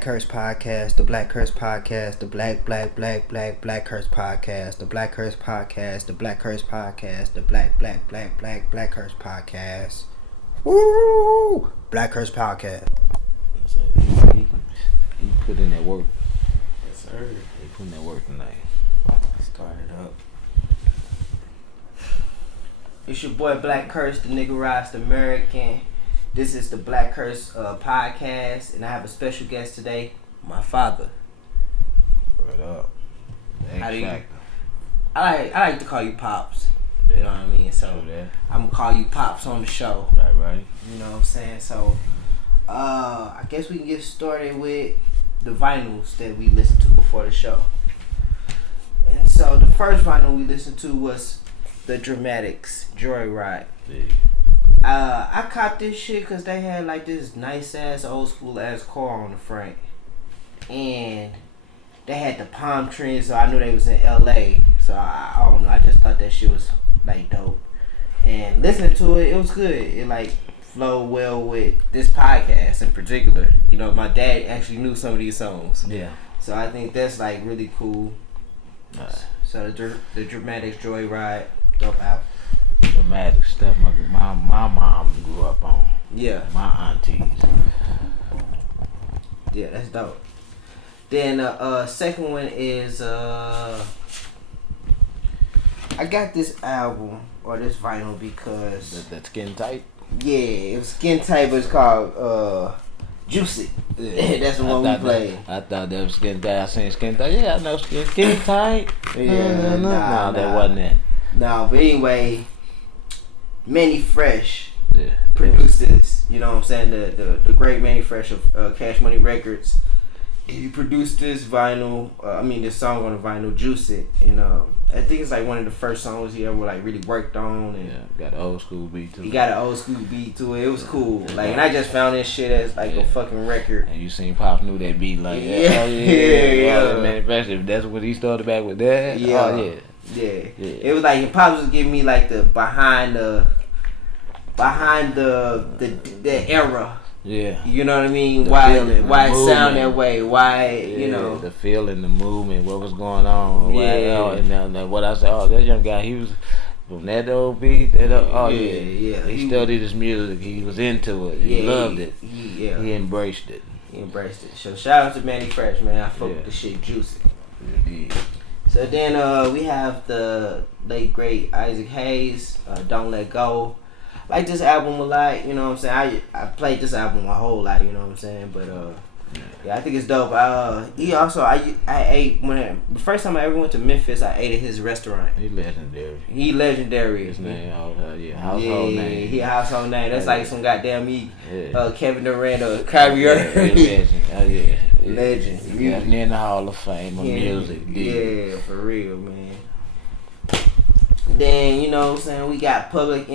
Curse podcast, the BlackCurse podcast, the Black Curse podcast, the BlackCurse podcast, the BlackCurse podcast, the BlackCurse podcast. Woo! BlackCurse podcast. So he put in that work. Yes, sir. He put in that work tonight. Started up. It's your boy BlackCurse, the niggerized American. This is the BlackCurse podcast, and I have a special guest today, my father. Right up. How do you? I like to call you Pops. Yeah. You know what I mean? So I'm gonna call you Pops on the show. Right. You know what I'm saying? So I guess we can get started with the vinyls that we listened to before the show. And so the first vinyl we listened to was the Dramatics Joyride. Yeah. I caught this shit because they had like this nice ass old school ass car on the front, and they had the palm trees, so I knew they was in LA. So I don't know, I just thought that shit was like dope, and listening to it, it was good. It like flowed well with this podcast in particular. You know, my dad actually knew some of these songs. Yeah. So I think that's like really cool. Nice. So the Dramatics Joyride, dope out. Dramatic stuff my mom grew up on. Yeah. My aunties. Yeah, that's dope. Then second one is I got this album or this vinyl because That skin tight? yeah, it was Skin Tight, but it's called Juicy. Yeah. That's the one we played. I thought that was skin tight. I seen skin tight. Yeah, I know skin tight. Yeah, nah, that wasn't it. No, but anyway, Manny Fresh Yeah. produced this. You know what I'm saying? The great Manny Fresh of Cash Money Records. He produced this vinyl. This song on the vinyl, Juicy, and I think it's like one of the first songs he ever like really worked on. And yeah, got an old school beat too. he got an old school beat to it. It was cool. Like, and I just found this shit as like a fucking record. And you seen Pops knew that beat like that. Yeah. Oh, yeah. Yeah. Manufacturer. That's what he started back with that. Yeah. Oh yeah. Yeah. Yeah. It was like Pops was giving me like the behind the era. Yeah. You know what I mean? The Why feeling, it the sound movement. that way? Why Yeah, you know? the feeling, the movement, what was going on. Yeah. And what I said, oh, that young guy, he was from that old beat. Yeah. He studied his music. He was into it. He loved it. He embraced it. He embraced it. So shout out to Manny Fresh, man. I fuck with Yeah. the shit juicy. Yeah. So then we have the late great Isaac Hayes, Don't Let Go. Like this album a lot, you know what I'm saying? I played this album a whole lot, you know what I'm saying? But yeah, I think it's dope. He also I ate the first time I ever went to Memphis, I ate at his restaurant. He legendary. He legendary. His name, household name. He a household name. That's like some goddamn Yeah. Kevin Durant or Kyrie Irving. Legend. Oh yeah. Legend. Yeah, in the Hall of Fame of music. Yeah, for real, man. Then, you know what I'm saying, we got Public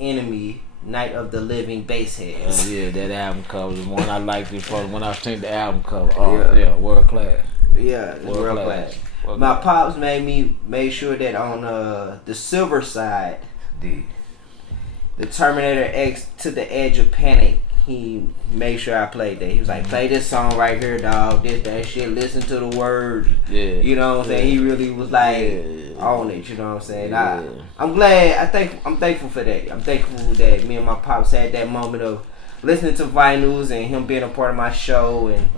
Enemy, Night of the Living Bassheads. Oh yeah, that album cover, the one I liked it for when I seen the album cover. Oh yeah, world class. Yeah, it's world class. My pops made sure that on the silver side, the Terminator X to the Edge of Panic, he made sure I played that. He was like, play this song right here, dog. This, that shit. Listen to the words. Yeah. You know what I'm saying? He really was like on it. You know what I'm saying? I'm glad. I'm thankful for that. I'm thankful that me and my pops had that moment of listening to vinyls and him being a part of my show. And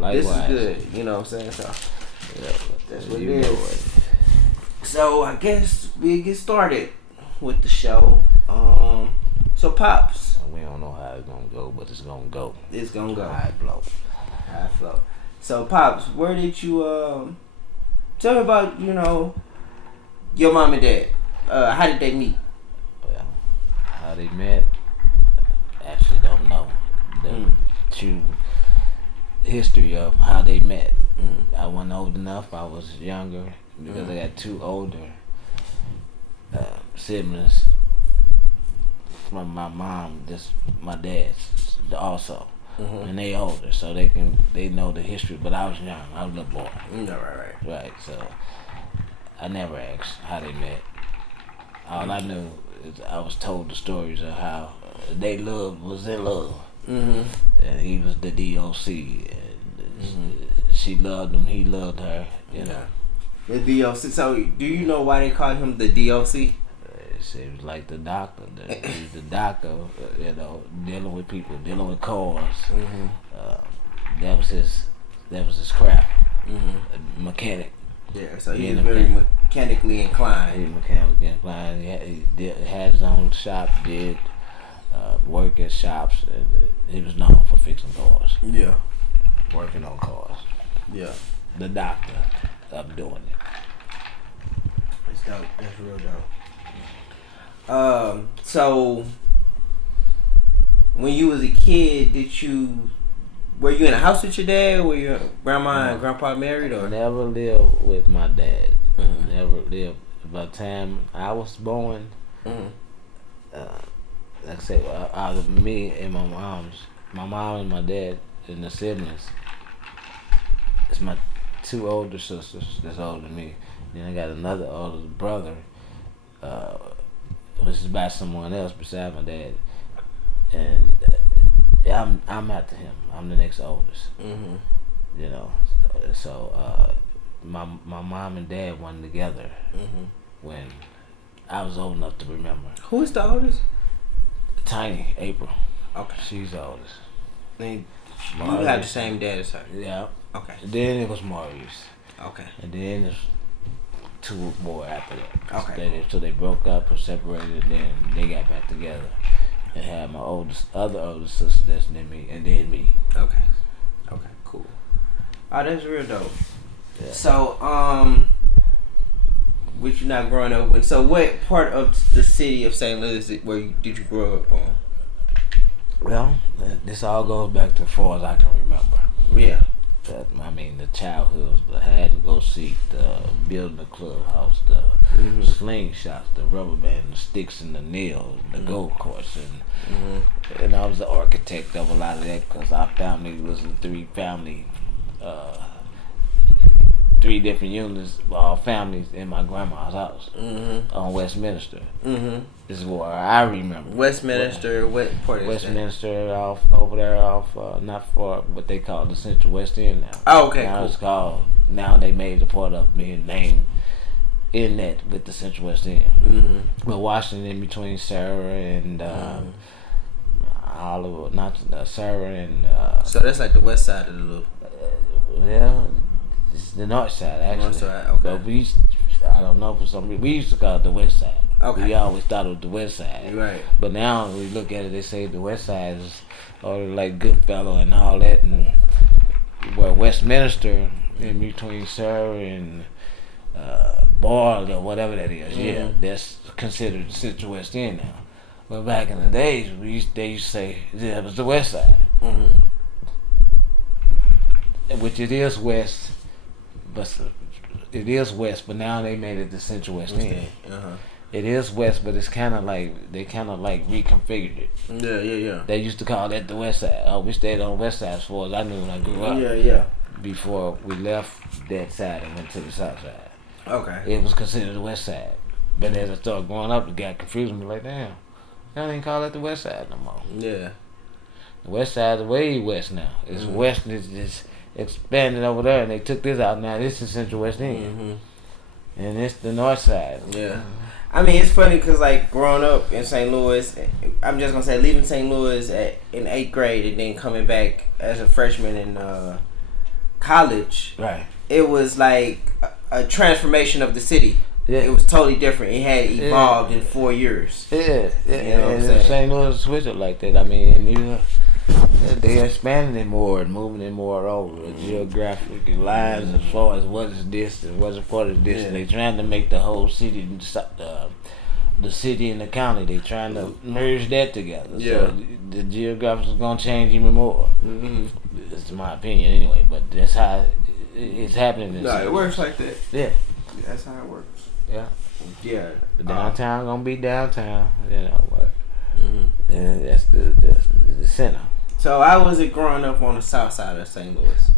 likewise. this is good. You know what I'm saying? So that's what it know is. it. So I guess we get started with the show. So Pops. We don't know how it's gonna go, but it's gonna go. It's gonna go. High flow. So Pops, where did you tell me about, your mom and dad? How did they meet? Well, how they met, actually don't know. The true history of how they met. I wasn't old enough. I was younger because I got two older siblings. From my mom, my dad's also, and they older, so they know the history. But I was young, I was a little boy. Right. So I never asked how they met. All I knew is I was told the stories of how they was in love. and he was the DOC. And she loved him. He loved her. You know. The DOC. So, do you know why they called him the DOC? It was like the doctor. He was the doctor. You know, dealing with people, dealing with cars. That was his craft. Mechanic. Yeah, so he was very mechanically inclined. He was mechanically inclined. He had his own shop, did work at shops, and he was known for fixing cars. Yeah. Working on cars. Yeah. The doctor of doing it. That's dope. That's real dope. So when you was a kid, were you in a house with your dad? Were your grandma and grandpa married, or? Never lived with my dad. Never lived. By the time I was born, like I said, out of me and my mom and my dad and the siblings, it's my 2 older sisters that's older than me. Then I got another older brother, which is by someone else besides my dad, and I'm after him. I'm the next oldest. You know, so my mom and dad went together when I was old enough to remember. Who is the oldest? Tiny April. Okay. She's the oldest. You have the same dad as her. Yeah. Okay. And then it was Maurice. Okay. And then there's 2 more after that. Okay. So they broke up or separated, and then they got back together. And had my other oldest sister that's than me, and then me. Okay, cool. Oh, that's real dope. Yeah. So, which you not growing up with? So, what part of the city of St. Louis did you grow up on? Well, this all goes back to as far as I can remember. Yeah. The childhood, the hide and go seek, the building the clubhouse, the slingshots, the rubber band, the sticks and the nails, the go karts, and I was the architect of a lot of that because our family was a 3 different units, all families in my grandma's house on Westminster. This is where I remember. Westminster, what part is Westminster, off over there, not far, what they call the Central West End now. Oh, okay, now cool. It's called. Now they made the part of being named in that with the Central West End. But Washington in between Sarah and Oliver, not Sarah and. So that's like the west side of the loop. Well, it's the north side actually. North side, okay. But I don't know for some reason we used to call it the west side. Okay. We always thought it was the west side. Right. But now when we look at it, they say the west side is all like Goodfellow and all that, and where Westminster in between Sarah and Ball or whatever that is. Yeah, that's considered the Central West End now. But back in the days, they used to say it was the west side, which it is west, but it is west. But now they made it the Central West End. It is west, but it's kind of like they reconfigured it. Yeah. They used to call that the west side. Oh, we stayed on the west side as far as I knew when I grew up. Yeah. Before we left that side and went to the south side. Okay. It was considered the west side. But as I started growing up, it got confused and be like, damn, y'all ain't call it the west side no more. Yeah. The west side is way west now. It's west, it's expanded over there, and they took this out. Now this is Central West End. And it's the north side. Yeah. I mean, it's funny because, like, growing up in St. Louis, I'm just going to say leaving St. Louis in 8th grade and then coming back as a freshman in college. Right. It was like a transformation of the city. Yeah. It was totally different. It had evolved in 4 years. Yeah. You know what I'm saying? St. Louis switched it like that. I mean, they expanded it more and moving it more over. Geographic lines as far as what is distant, what's a part of distance. They trying to make the whole city, the city and the county. They trying to merge that together. Yeah. So the geographic is gonna change even more. That's my opinion anyway. But that's how it's happening. No, it works like that. Yeah. That's how it works. Yeah. Yeah. The downtown gonna be downtown. You know what? And that's the center. So how was it growing up on the south side of St. Louis?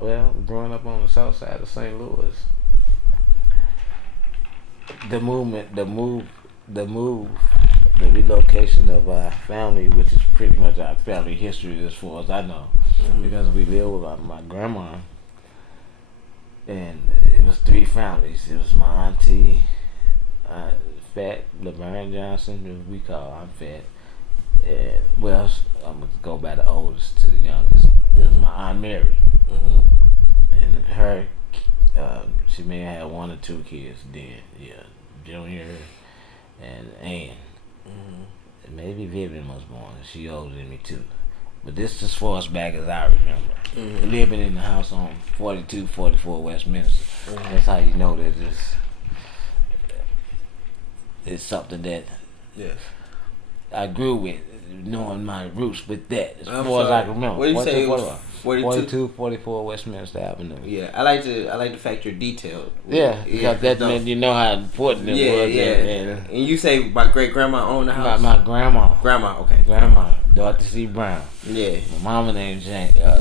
Well, growing up on the south side of St. Louis, the move the relocation of our family, which is pretty much our family history as far as I know, because we live with my grandma, and it was 3 families. It was my auntie, Fat Laverne Johnson, who we call Aunt Fat, and well, I'm gonna go by the oldest to the youngest. It was my Aunt Mary, and her. She may have had 1 or 2 kids then. Yeah, Junior and Ann. And maybe Vivian was born. She older than me too. But this is as far as back as I remember. Living in the house on 4244 Westminster. That's how you know that it's something that I grew with, knowing my roots with that. As far as I can remember. What did you say? 4244 Westminster Avenue. Yeah, I like the fact you're detailed. Yeah, because that meant you know how important it was. Yeah. And you say my great grandma owned the house. My grandma. Grandma, okay. Grandma, Dorothy C. Brown. Yeah. My mama named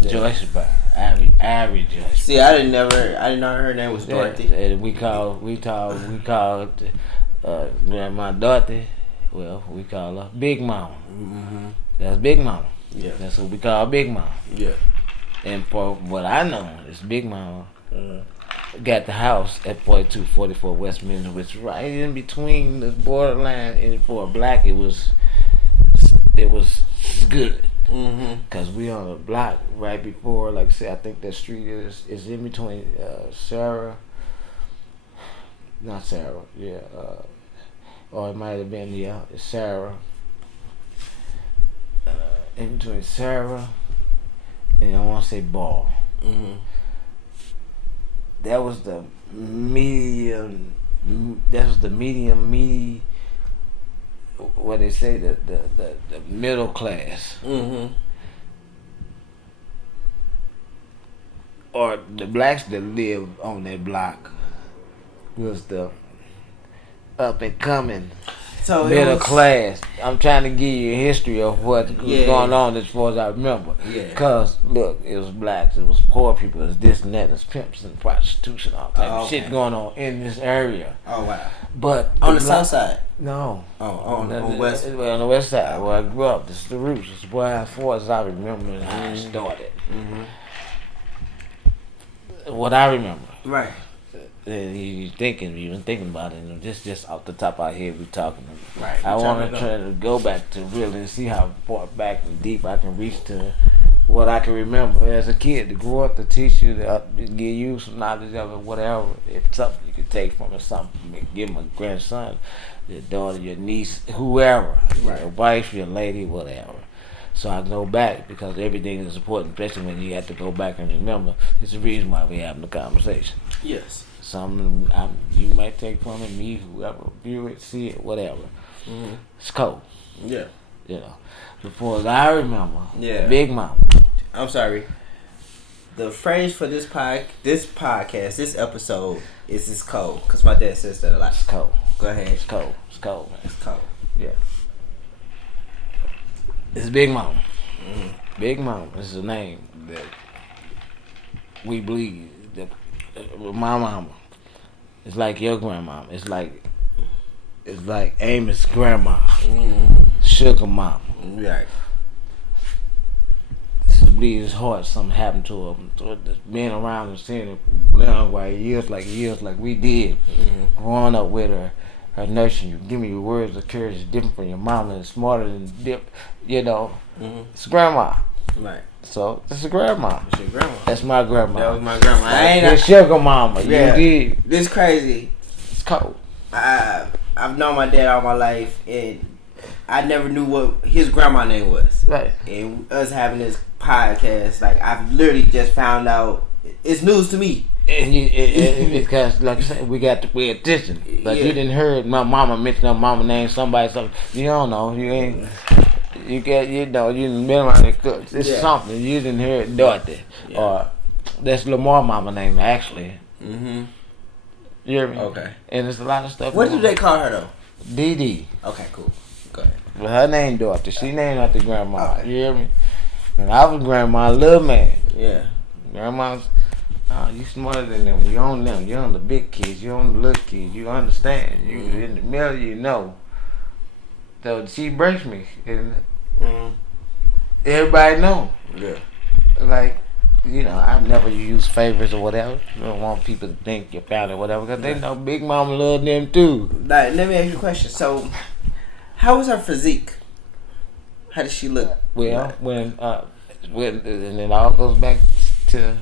Joyce Brown. Ari Joyce. See, I didn't know her name was Dorothy. And we called Grandma Dorothy. Well, we call her Big Mama. That's Big Mama. Yeah. That's what we call Big Mama. Yeah. And for what I know, this Big Mama got the house at 4244 Westminster, which right in between the borderline. And for a black, it was good. Cause we on a block right before, like I said, I think that street is in between or it might have been it's Sarah. In between Sarah and I want to say Ball. That was the medium. That was the medium. What they say, the middle class. Or the blacks that live on that block was the up and coming middle class. I'm trying to give you a history of what was going on as far as I remember. Cause look, it was blacks, it was poor people, it was this and that, it was pimps and prostitution, all type of shit going on in this area. Oh wow! But on the south side? No. On the west. Well, on the west side where I grew up. This is the roots. This is where as far as I remember and how it started. What I remember. Right. And you've been thinking about it, and just off the top of our head, we're talking. Right. I want to try to go back to really see how far back and deep I can reach to what I can remember as a kid, to grow up, to teach you, to give you some knowledge of it, whatever. It's something you can take from it, something give my grandson, your daughter, your niece, whoever, your wife, your lady, whatever. So I go back, because everything is important, especially when you have to go back and remember. It's the reason why we're having the conversation. Yes. Something you might take from it, me, whoever, view it, see it, whatever. It's cool. Yeah. You know, before I remember, Big Mama. I'm sorry. The phrase for this podcast, this episode is "it's cold," because my dad says that a lot. It's cold. Go ahead. It's cold. It's cold, man. It's cold. Yeah. It's Big Mama. Big Mama is the name that we believe that my mama. It's like your grandma. It's like Amos' grandma. Sugar mama. Right. To believe his heart something happened to him. Being around and seeing it long while years like we did. Growing up with her nursing you, giving you words of courage different from your mama and smarter than it's grandma. Right. So it's a grandma. It's your grandma. That's my grandma. That was my grandma. It's sugar mama. You did. This crazy. It's cold. I've known my dad all my life, and I never knew what his grandma name was. Right. And us having this podcast, like, I've literally just found out. It's news to me. And because, like I said, we got to pay attention. Like you didn't heard my mama mention her mama name, something. You don't know. You ain't. You didn't been around the cooks. It's something you didn't hear it, Dorothy, or that's Lamar mama name actually. You hear me? Okay. And there's a lot of stuff. What do they call her though? Dee Dee. Okay, cool. Go ahead. Well, her name Dorothy. She named after grandma. Okay. You hear me? And I was grandma, little man. Yeah. Grandma's. You smarter than them. You on them. You on the big kids. You on the little kids. You understand. You in the middle. You know. So she braced me, and everybody know. Yeah. Like, I never use favors or whatever. You don't want people to think your family or whatever, because they know Big Mama love them too. Like, let me ask you a question. So, how was her physique? How did she look? Well, when and it all goes back to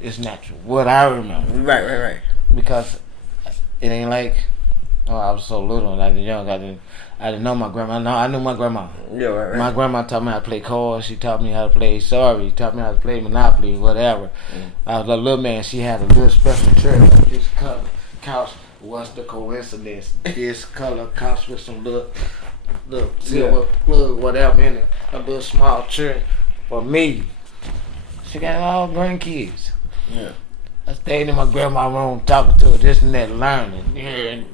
it's natural. What I remember. Right. Because it ain't like, I was so little and I was young. I didn't know my grandma. No, I knew my grandma. Yeah, right. My grandma taught me how to play cards. She taught me how to play Sorry. She taught me how to play Monopoly, whatever. I was a little man. She had a little special chair like this color couch. What's the coincidence? This color couch with some little silver plug, whatever in it. A little small chair for me. She got all grandkids. Yeah. I stayed in my grandma's room talking to her, this and that, learning, hearing,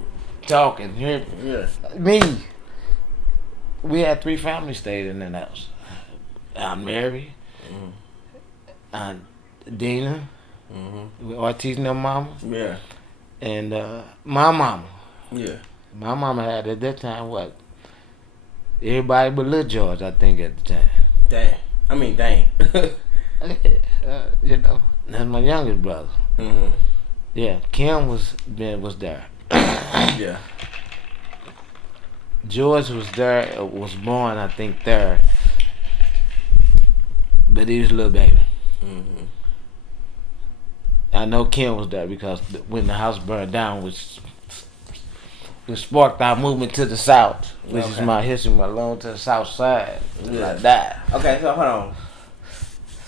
talking, hearing. Yeah. Me. We had 3 families stayed in that house. Aunt Mary, Aunt Dina, Ortiz and their mama. Yeah. And my mama. Yeah. My mama had at that time what? Everybody but Lil George, I think, at the time. Dang. That's my youngest brother. Yeah, Kim was there. Yeah. George was there, was born, I think, there. But he was a little baby. I know Kim was there because when the house burned down, which sparked our movement to the south, which is my history, my long to the south side. Yeah. I died. Okay, so hold on.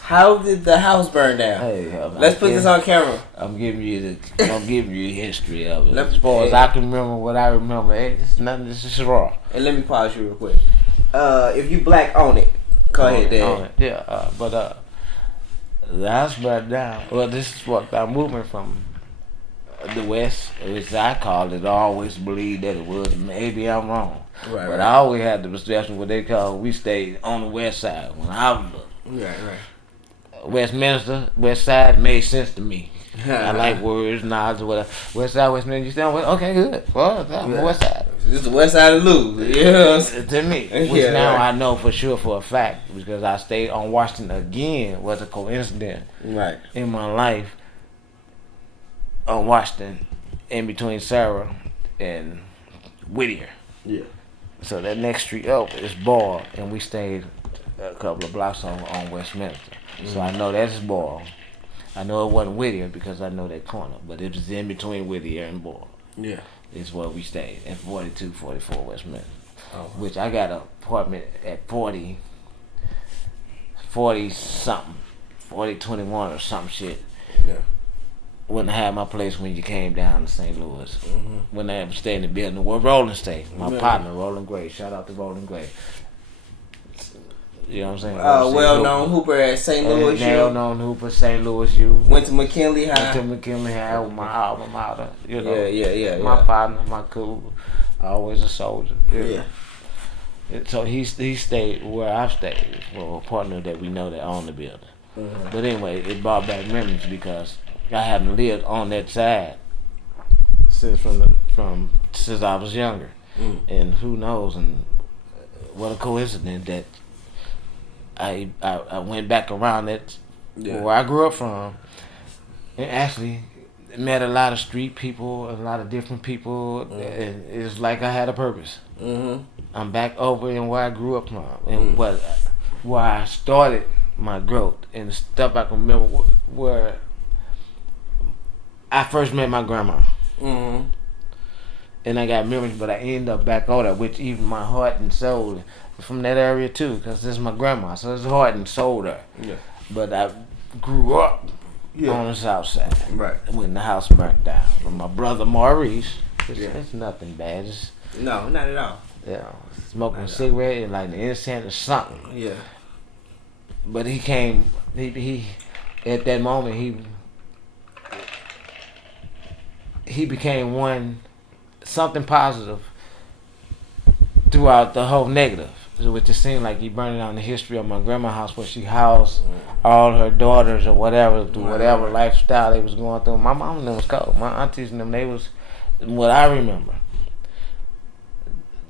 How did the house burn down? Hey, let's put this on camera. I'm giving you the history of it. As far as I can remember what I remember, it's nothing. This is raw. And let me pause you real quick. If you black, own it. Go ahead, Dad. Yeah, but the house burned down. Well, this is what our movement from the west, which I called it. I always believed that it was. Maybe I'm wrong, but I always had the perception what they call we stayed on the west side when I was little. Right. Westminster, West Side made sense to me. I like words, nods, or whatever. West Side, Westminster, you stand okay, good. Well, I'm West Side. This is the West Side of Lou. To me, which now I know for sure for a fact because I stayed on Washington again was a coincidence. Right. In my life on Washington, in between Sarah and Whittier. Yeah. So that next street up is Ball, and we stayed a couple of blocks on Westminster. So I know that's Ball. I know it wasn't Whittier because I know that corner, but it was in between Whittier and Ball. Yeah. Is where we stayed at 42, 44 Westminster. Which I got an apartment at 40 something, 21 or some shit. Yeah. When I had my place when you came down to St. Louis. When I was staying in the building where Roland stayed. My partner, Roland Gray. Shout out to Roland Gray. You know what I'm saying? Well-known Hooper at St. Louis U. Well-known Hooper, St. Louis U. Went to McKinley High. With my alma mater. Yeah. My partner, my cool. Always a soldier. Yeah. So he stayed where I stayed. Well, a partner that we know that owned the building. But anyway, it brought back memories because I haven't lived on that side since I was younger. And who knows, and what a coincidence that I went back around it where I grew up from and actually met a lot of street people, a lot of different people, and it's like I had a purpose. I'm back over in where I grew up from and where I started my growth and the stuff I can remember where I first met my grandma. And I got memories, but I ended up back over there, which even my heart and soul from that area too, because this is my grandma, so it's heart and soul there. Yeah. But I grew up on the south side. Right. When the house burnt down. With my brother Maurice, it's nothing bad. No, not at all. Yeah, smoking a cigarette and like the incense or something. Yeah. But he came. He at that moment he became something positive throughout the whole negative. Which it seemed like he burned down the history of my grandma's house where she housed all her daughters or whatever through whatever lifestyle they was going through. My mom and them was cold. My aunties and them, they was what I remember.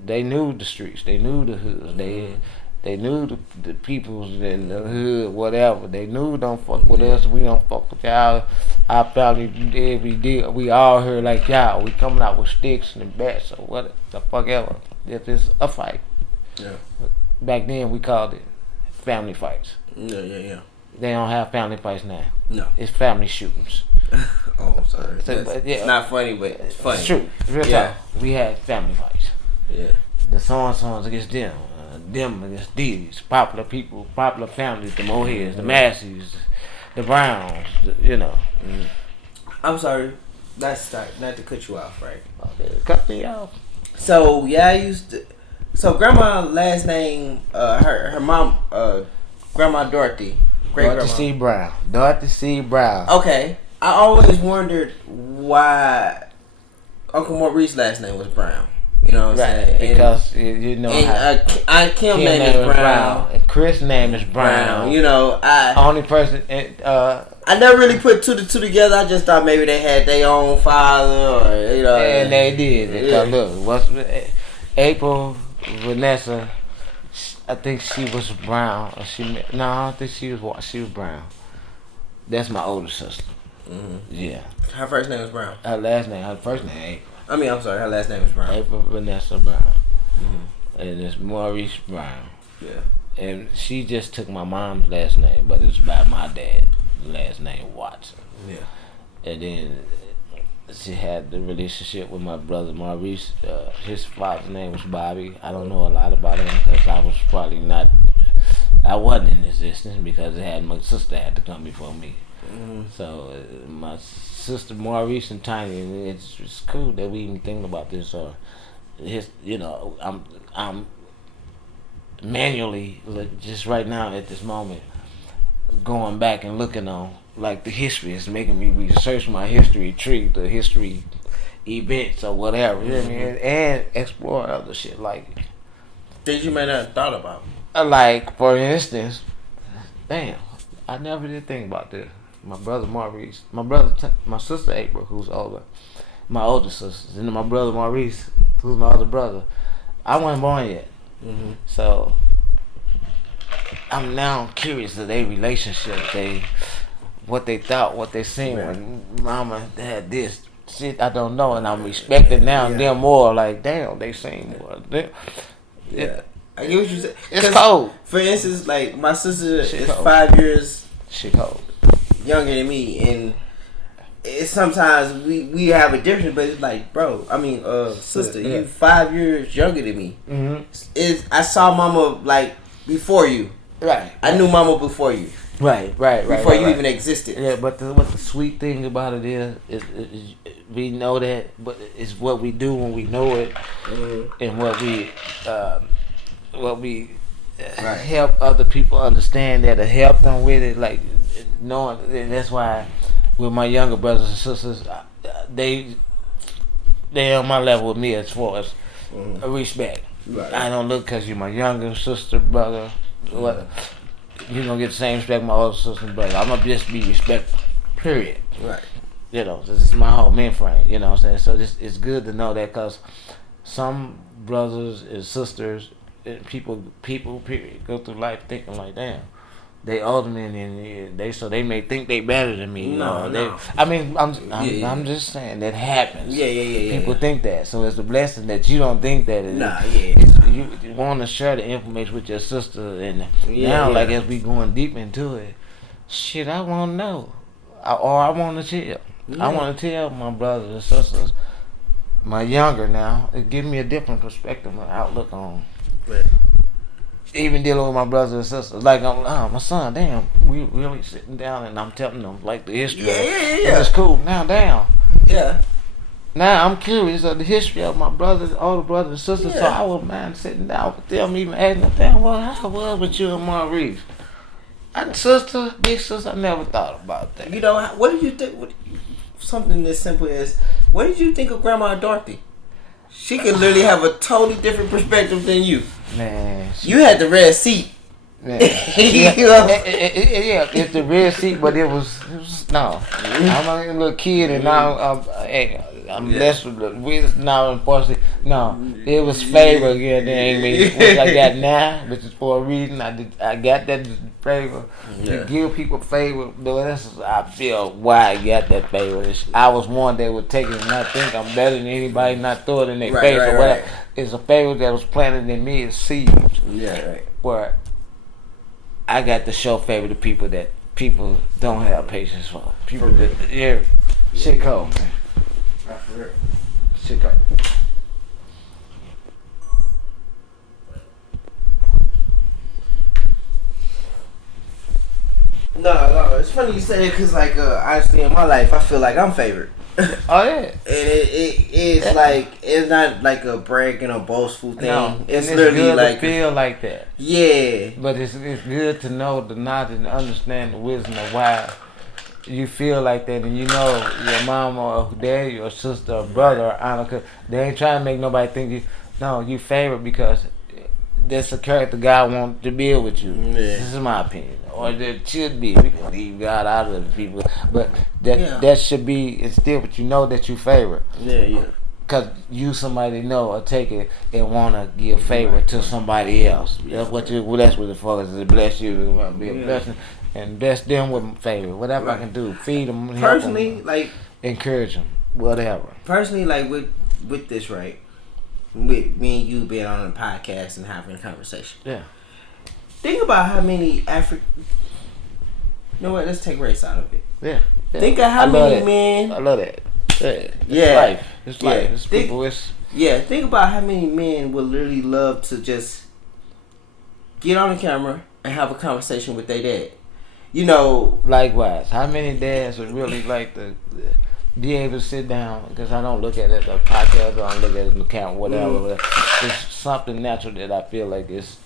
they knew the streets. They knew the hoods. They knew the peoples in the hood, whatever. They knew don't fuck with us. We don't fuck with y'all. Our family did. We all heard like y'all. We coming out with sticks and bats or what the fuck ever. If it's a fight. Yeah. Back then we called it family fights. Yeah. They don't have family fights now. No. It's family shootings. Oh, I'm sorry. So, it's not funny, but it's funny. It's true. Real talk. We had family fights. Yeah. The songs against them. Them against these. Popular people, popular families, the Moheads, the Masseys, the Browns, you know. Mm-hmm. I'm sorry. Not to cut you off, right? Okay, cut me off. So, so grandma last name, her mom, Grandma Dorothy. Dorothy C. Brown. Dorothy C. Brown. Okay. I always wondered why Uncle Maurice's last name was Brown. You know what I'm saying? Because you know how Aunt Kim's name is Brown. And Chris' name is Brown. You know, only person. I never really put 2 to 2 together. I just thought maybe they had their own father, or you know. And they did. Because look, what's April Vanessa? I think she was Brown. I don't think she was white. She was Brown. That's my older sister. Mm-hmm. Yeah. Her first name was Brown. Her first name April. I'm sorry, her last name was Brown. April Vanessa Brown. Mm-hmm. And it's Maurice Brown. Yeah. And she just took my mom's last name, but it was by my dad's last name, Watson. Yeah. And then she had the relationship with my brother Maurice. His father's name was Bobby. I don't know a lot about him because I wasn't in existence because my sister had to come before me. Mm-hmm. So my sister Maurice and Tiny, and it's cool that we even think about this. I'm manually just right now at this moment going back and looking on like the history. It's making me research my history tree, the history events or whatever. You know what I mean? And explore other shit like things you may not have thought about. Like for instance, damn, I never did think about this. My brother Maurice, my sister April, who's older, my older sister, and then my brother Maurice, who's my other brother. I wasn't born yet, so I'm now curious of their relationship. What they thought, what they seen when Mama had this shit. I don't know, and I'm respecting now them more. Like damn, they seen more. I get what you said. It's cold. For instance, like my sister is cold. 5 years. She cold. Younger than me, and it's sometimes we have a difference, but it's like, bro, sister, you 5 years younger than me. Mm-hmm. I saw Mama like before you. Right. I knew Mama before you. Right. Before you even existed. Yeah, but what the sweet thing about it is we know that, but it's what we do when we know it, and what we help other people understand that to help them with it, like knowing. And that's why with my younger brothers and sisters, they on my level with me as far as respect. Right. I don't look because you're my younger sister, brother. What you gonna get the same respect my older sister and brother. I'm gonna just be respectful. Period. Right. You know, this is my whole men frame. You know what I'm saying? So it's good to know that because some brothers and sisters and people period go through life thinking like, damn, they older than me, and they may think they better than me. No. I'm just saying that happens. Yeah. People think that, so it's a blessing that you don't think that. You want to share the information with your sister, and like as we going deep into it, shit, I want to know, or I want to tell. I want to tell my brothers and sisters, my younger now, it give me a different perspective and outlook on. Right. Even dealing with my brothers and sisters, like my son, damn, we really sitting down and I'm telling them like the history. Yeah. It's cool. Now, damn. Yeah. Now I'm curious of the history of my brothers, older brothers and sisters. Yeah. So I wouldn't mind sitting down with them, even asking them, damn, well, how was with you and Maurice? Sister, big sister, I never thought about that. You know, what did you think? Something as simple as, what did you think of Grandma Dorothy? She could literally have a totally different perspective than you. Man, you had the red seat. Man. It's the red seat, but it was no. I'm a little kid, and now I'm blessed with the wisdom. Now, unfortunately, no, it was favor again. They ain't me. Which I got now, which is for a reason. I got that favor to give people favor. Though that's I feel why I got that favor. I was one that would take it and not think I'm better than anybody, not throw it in their face or whatever. It's a favor that was planted in me as seeds. Yeah, right. Where I got to show favor to people that people don't have patience for. People that shit cold, man. Right, for real. Shit cold. No, it's funny you say it because, like, honestly, in my life, I feel like I'm favored. Oh yeah, and it's like it's not like a bragging or boastful thing. No, it's literally good like to feel like that. Yeah, but it's good to know the knowledge and understand the wisdom of why you feel like that, and you know your mama or daddy or sister or brother or aunt, they ain't trying to make nobody think you favored because that's a character God wants to build with you. Yeah. This is my opinion. Or that should be. We can leave God out of the people. But that should be instilled, but you know that you favor. Yeah. Because you somebody know or take it and want to give favor to somebody else. That's what the focus is. To bless you, to be a blessing, and bless them with favor. Whatever I can do. Feed them. Personally, them, like. Encourage them. Whatever. Personally, like with this, right? With me and you being on a podcast and having a conversation. Yeah. Think about how many You know what? Let's take race out of it. Yeah. Think of how many men. I love that. It's life. It's life. It's people. Think about how many men would literally love to just get on the camera and have a conversation with their dad. You know. Likewise, how many dads would really like to be able to sit down? Because I don't look at it as a podcast. I don't look at it on the camera, whatever. It's something natural that I feel like it's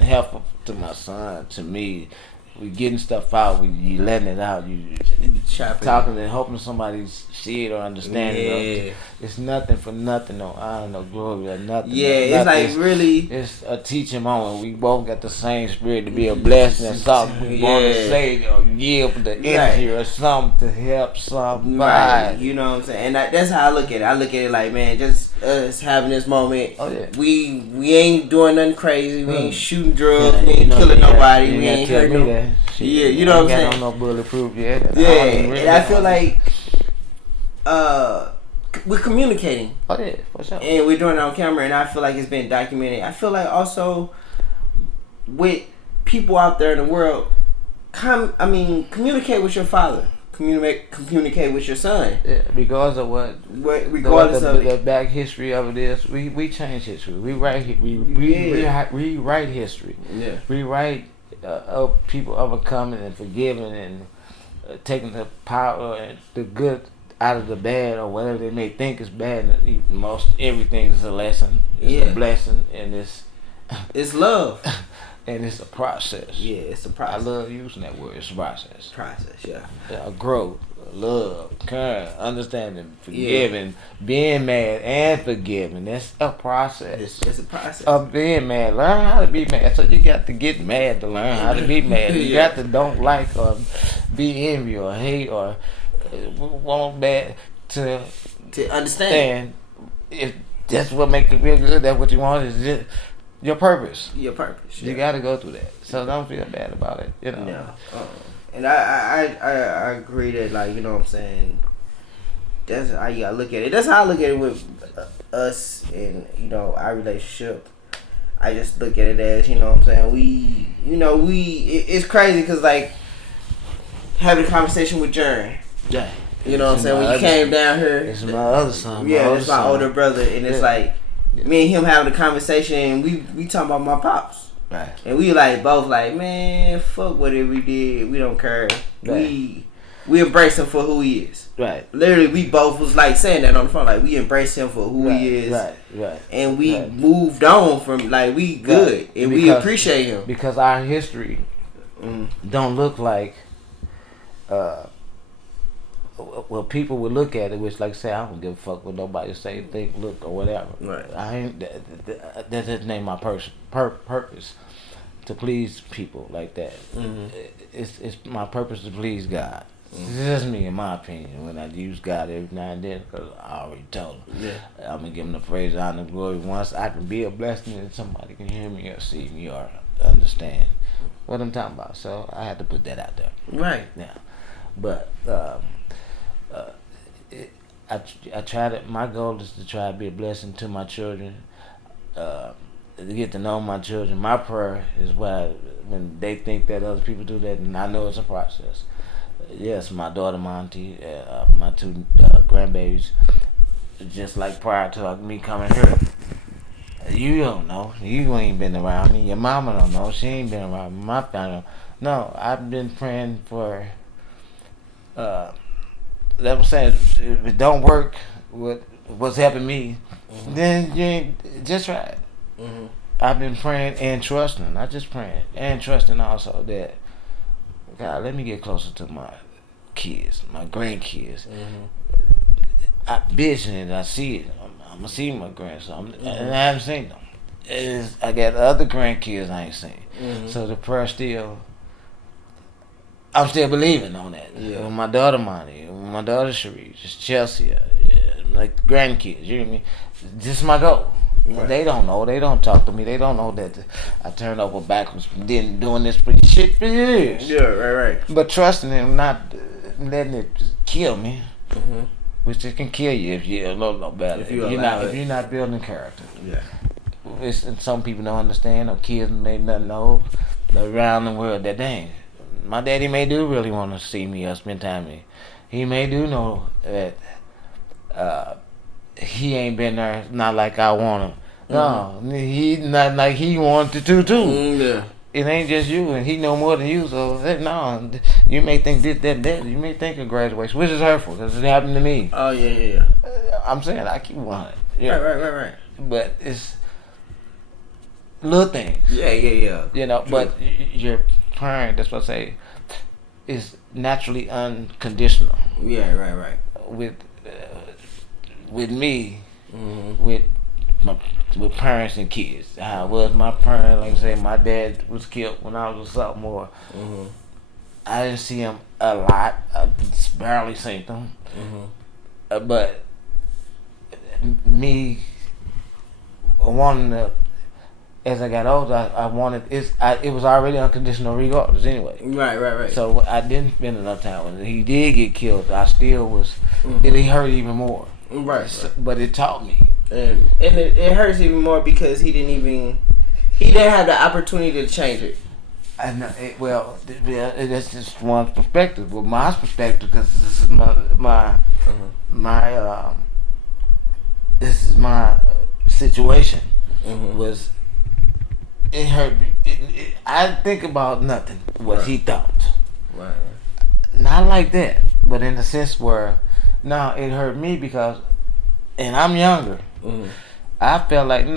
helpful to my son, to me. We getting stuff out. You letting it out. You talking and hoping somebody see it or understand it. It's nothing for nothing. No honor, no glory, or nothing. Yeah, it's like really. It's a teaching moment. We both got the same spirit to be a blessing and something we want to say or give the energy or something to help somebody. Right. You know what I'm saying? And that's how I look at it. I look at it like, man, just us having this moment. Oh, yeah. We ain't doing nothing crazy. We ain't shooting drugs. We ain't killing nobody. We ain't hurting nobody. Yeah, you know what I'm saying? No bulletproof yet. Yeah, and I feel like we're communicating. Oh yeah, for sure. And we're doing it on camera, and I feel like it's been documented. I feel like also with people out there in the world, communicate with your father. Communicate with your son. Yeah, regardless of regardless of the back history of it is, we change history. We rewrite history. Yeah, rewrite of people overcoming and forgiving and taking the power and the good out of the bad or whatever they may think is bad. Most everything is a lesson. It's a blessing, and it's love. And it's a process. Yeah, it's a process. I love using that word. It's a process. Yeah. Growth, love, caring, understanding, forgiving, being mad and forgiving. That's a process. It's a process. Of being mad. Learn how to be mad. So you got to get mad to learn how to be mad. You got to don't like or be envy or hate or want bad to understand. If that's what makes you feel good, that's what you want, is just your purpose. Your purpose. You got to go through that. So don't feel bad about it. You know. No. And I agree that, like, you know what I'm saying, that's how you gotta look at it. That's how I look at it with us and, you know, our relationship. I just look at it as, you know what I'm saying, it's crazy because, like, having a conversation with Jern. Yeah. You know what I'm saying? When you came down here. It's my other son. Yeah, it's my older brother. And it's like, me and him having a conversation, and we talking about my pops. Right. And we like both like, man, fuck whatever we did. We don't care. Right. We embrace him for who he is. Right. Literally, we both was like saying that on the phone. Like, we embrace him for who he is. Right. And we moved on from, like, we good. And we appreciate him. Because our history don't look like well, people would look at it, which, like, say, I don't give a fuck what nobody say, think, look, or whatever. Right. I ain't. That doesn't name my purpose to please people like that. Mm-hmm. It's my purpose to please God. This is me, in my opinion. When I use God every now and then, because I already told him. Yeah. I'm gonna give him the praise, honor, glory. Once I can be a blessing, and somebody can hear me or see me or understand what I'm talking about. So I had to put that out there. Right. Yeah. But I try to. My goal is to try to be a blessing to my children. To get to know my children. My prayer is when they think that other people do that, and I know it's a process. Yes, my daughter Monty, my two grandbabies, just like prior to me coming here. You don't know. You ain't been around me. Your mama don't know. She ain't been around me. My family. No, I've been praying for. Let me say, if it don't work with what's helping me, then you ain't just try it. I've been praying and trusting. Not just praying and trusting also that God, let me get closer to my kids, my grandkids. I vision it. I see it. I'm gonna see my grandson, and I haven't seen them. I got other grandkids I ain't seen. So the prayer still. I'm still believing on that. Yeah. With my daughter Monty, with my daughter Cherie, just Chelsea, like grandkids. You know what I mean? This is my goal. Right. They don't know. They don't talk to me. They don't know that I turned over backwards from doing this shit for years. Yeah, right. But trusting him, not letting it kill me, which it can kill you if you're a little better. If you're not building character. Yeah. And some people don't understand, or kids may not know around the world that dang. My daddy may do really want to see me or spend time with me. He may do know that he ain't been there, not like I want him. No, he not like he wanted to too. Yeah. It ain't just you, and he know more than you. So no, you may think this, that. You may think of graduation, which is hurtful because it happened to me. Oh yeah. I'm saying I keep 100. Yeah. Right. But it's little things. Yeah. You know, true. But your parent, that's what I say, is naturally unconditional. Yeah, right. With me, with parents and kids. How it was my parents, like I say, my dad was killed when I was a sophomore. I didn't see him a lot. I barely seen him. But me wanting to, as I got older, I wanted it was already unconditional regardless anyway. Right. So I didn't spend enough time with him. He did get killed. I still was. It hurt even more. Right. So, but it taught me. And it hurts even more because he didn't have the opportunity to change it. That's just one perspective. Well, my perspective, because this is my this is my situation. Was it hurt? I think about nothing. What he thought. Right. Not like that, but in the sense where, no, it hurt me because, and I'm younger. I felt like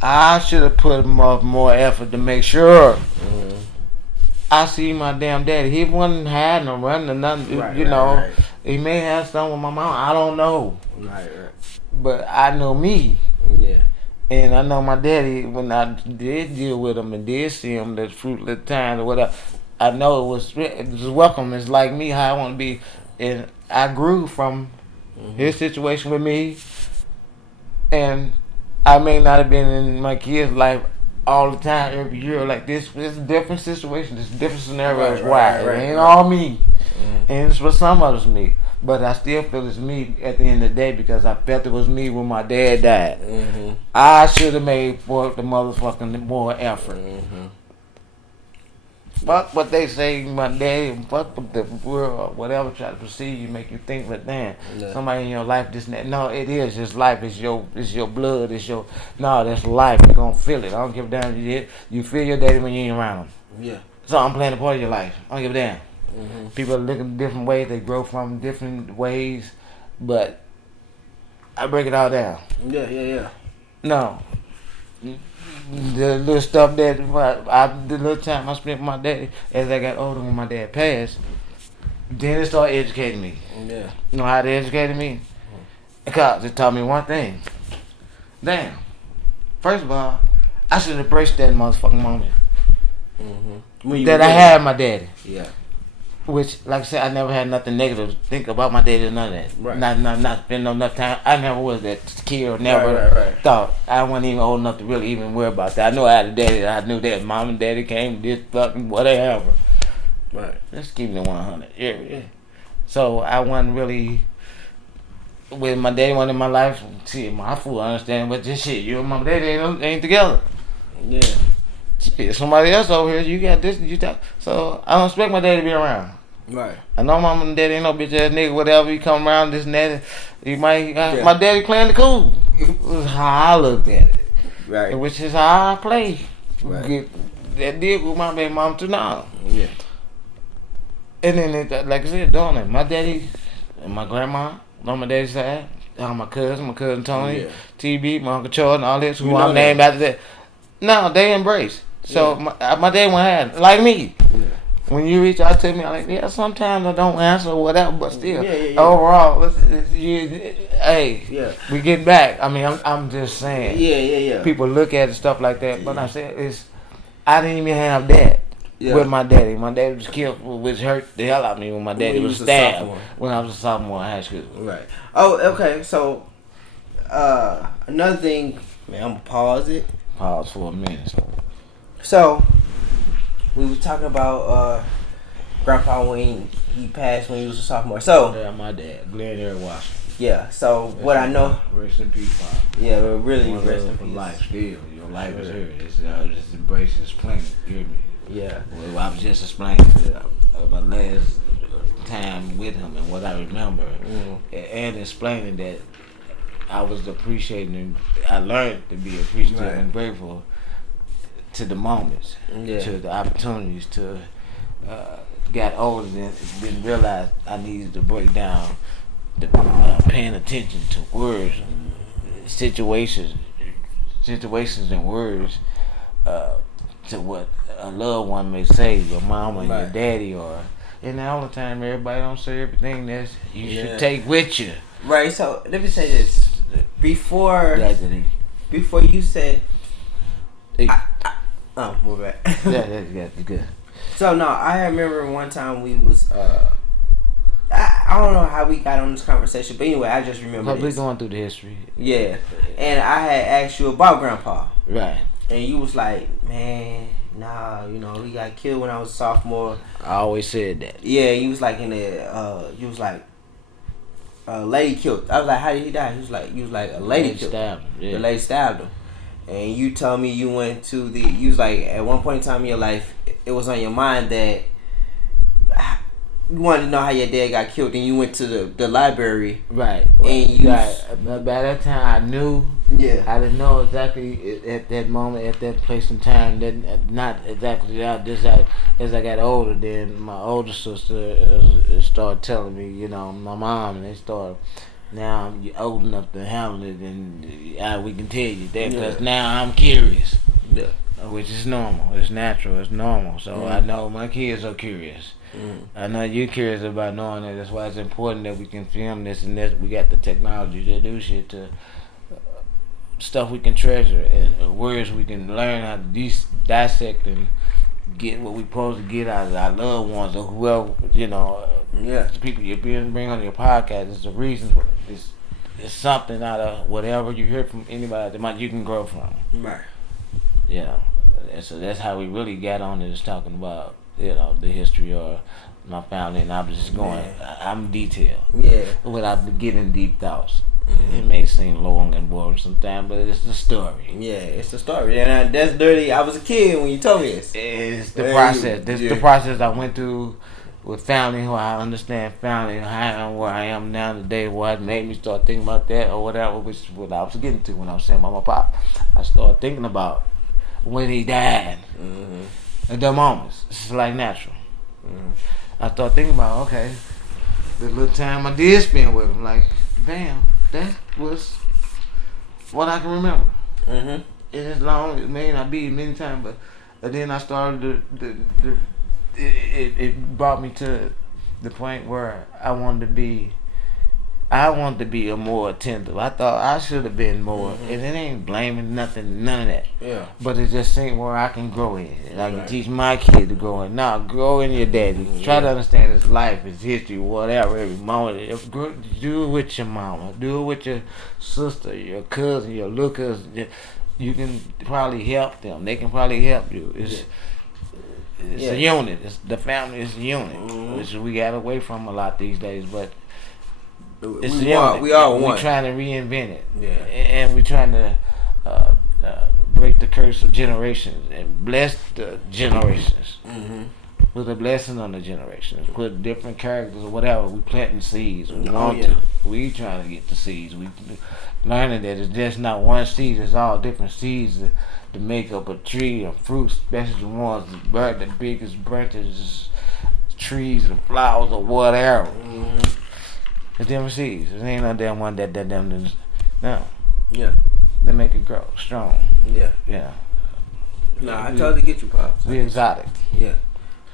I should have put more effort to make sure. I see my damn daddy. He wasn't hiding or running or nothing. Right. He may have something with my mom. I don't know. Right. But I know me. Yeah. And I know my daddy, when I did deal with him and did see him, the fruitless times or whatever, I know it was welcome. It's like me, how I want to be. And I grew from his situation with me. And I may not have been in my kids' life all the time, every year like this. It's a different situation. It's different scenarios. Right. It ain't all me. And it's for some of us me. But I still feel it's me at the end of the day because I felt it was me when my dad died. I should have made for the motherfucking more effort. Fuck what they say, my daddy, fuck what the world, whatever try to perceive you, make you think that somebody in your life just no, it is just life. It's your blood. That's life. You're gonna feel it. I don't give a damn. You feel your daddy when you ain't around him. Yeah. So I'm playing a part of your life. I don't give a damn. People look at different ways. They grow from different ways, but I break it all down. Yeah. No. The little stuff that the little time I spent with my daddy as I got older when my dad passed, then it started educating me. Yeah. You know how they educated me? Because it taught me one thing. Damn. First of all, I should have embraced that motherfucking moment. That I had my daddy. Yeah. Which, like I said, I never had nothing negative to think about my daddy or none of that. Right. Not spending enough time. I never was that kid or never thought. I wasn't even old enough to really even worry about that. I know I had a daddy. I knew that mom and daddy came, this fucking whatever. Right. Let's keep it 100. Yeah. So I wasn't really, with my daddy wasn't in my life, see, my fool understand, but this shit, you and my daddy ain't together. Yeah. Shit, somebody else over here, you got this, you talk. So I don't expect my daddy to be around. Right. I know mom and daddy ain't no bitch ass nigga, whatever, he come around, this and that, you might, my daddy playing the cool. That's how I looked at it. Right. Which is how I play. Right. That did with my baby mom too now. Yeah. And then, like I said, doing it, my daddy and my grandma, on my daddy's side, my cousin Tony, TB, my uncle Jordan, all this, who I'm named after that. No, they embrace. So my daddy went ahead, like me. Yeah. When you reach out to me, I'm like, sometimes I don't answer or whatever, but still, overall, we get back. I mean, I'm just saying. Yeah. People look at stuff like that, but I said, I didn't even have that with my daddy. My daddy was killed, which hurt the hell out of me when my daddy was stabbed when I was a sophomore in high school. Right. Oh, okay. So, another thing, man, I'm gonna pause it. Pause for a minute. So, we were talking about Grandpa when he passed when he was a sophomore. So my dad, Grandad Washington. Yeah. So what I know. Rest in peace, Pop. Yeah, really rest in peace. Life still, your life is here. It's just embrace this planet. You hear me? Yeah. Well, I was just explaining my last time with him and what I remember, and explaining that I was appreciating. I learned to be appreciative and grateful to the moments, to the opportunities, to got older and didn't realize I needed to break down the paying attention to words, situations and words, to what a loved one may say, your mama and your daddy, and all the time everybody don't say everything that you should take with you. Right. So let me say this: before you said. Move back. That's good. So no, I remember one time we was I don't know how we got on this conversation, but anyway, I just remember we're going through the history. Yeah, and I had asked you about Grandpa. Right. And you was like, man, nah, he got killed when I was a sophomore. I always said that. Yeah, you was like you was like, a lady killed. I was like, how did he die? You was like a lady killed him. The lady stabbed him. And you told me you went to you was like, at one point in time in your life, it was on your mind that you wanted to know how your dad got killed, and you went to the library. Right. And you... By that time, I knew. Yeah. I didn't know exactly at that moment, at that place and time, that not exactly as I got older, then my older sister started telling me, my mom, and they started... Now you're old enough to handle it, and we can tell you that because now I'm curious. Yeah. Which is normal. It's natural. It's normal. So I know my kids are curious. I know you're curious about knowing that. That's why it's important that we can film this and that. We got the technology to do shit, to stuff we can treasure, and words we can learn how to dissect and get what we supposed to get out of our loved ones or whoever, the people you bring on your podcast. It's the reasons. It's something out of whatever you hear from anybody that you can grow from. Right. And so that's how we really got on it, is talking about, the history of my family, and I was just going, I'm detailed. Yeah. Without getting deep thoughts. It may seem long and boring sometimes, but it's the story. Yeah, it's the story. And that's dirty. I was a kid when you told me this. It's the process. This is the process I went through with family, who I understand family, where I am now today, what made me start thinking about that or whatever, which is what I was getting to when I was saying about my pop. I started thinking about when he died. At the moments. It's like natural. I started thinking about, okay, the little time I did spend with him, like, damn, that was what I can remember. And as long, it may not be many times, but then I started it brought me to the point where I I want to be a more attentive. I thought I should have been more, and it ain't blaming nothing, none of that. Yeah. But it's just saying where I can grow in. And I can teach my kid to grow in. Now, grow in your daddy. Try to understand his life, his history, whatever, every moment. Do it with your mama. Do it with your sister, your cousin, your little cousin. You can probably help them. They can probably help you. It's a unit. The family is a unit, which we got away from a lot these days, but it's a unit. We all want. We're trying to reinvent it, and we're trying to break the curse of generations and bless the generations. Put a blessing on the generations. Put different characters or whatever. We planting seeds. We want to. We trying to get the seeds. We learning that it's just not one seed. It's all different seeds to make up a tree and fruits, especially the ones that bear the biggest branches, trees and flowers or whatever. It's different seeds. There ain't no damn one that no. Yeah. They make it grow strong. Yeah. Yeah. Nah, I totally get you, Pops. We exotic. Yeah.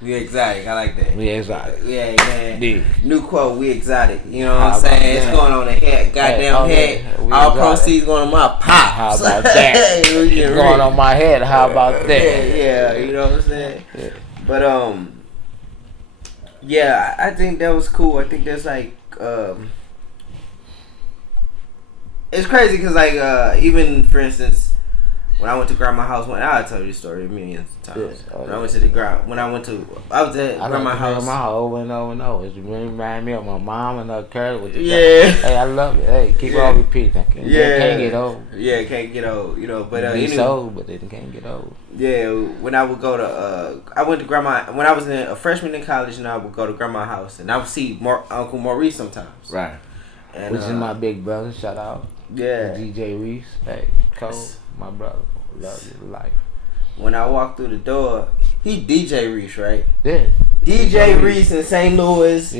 We exotic. I like that. We exotic. Yeah, man. Yeah. New quote, we exotic. You know what I'm saying? It's going on the head. Goddamn head. All proceeds going on my pops. How about that? It's going on my head. How about that? Yeah, you know what I'm saying? Yeah. But, yeah, I think that was cool. I think that's like, it's crazy because, like, even, for instance, when I went to grandma's house, I told you the story millions of times. I was at grandma's house over and over and over. It remind me of my mom and her curse. Hey, I love it. Hey, keep on repeating. Can't get old. Yeah, can't get old. You know, but be so, but it can't get old. Yeah, when I would go to, I went to grandma when I was a freshman in college, and I would go to grandma's house, and I would see Uncle Maurice sometimes. Right. And, which is my big brother. Shout out. Yeah. DJ Reese. Hey, Cole, my brother. Love your life. When I walked through the door, he DJ Reese, right? Yeah. DJ Reese in St. Louis.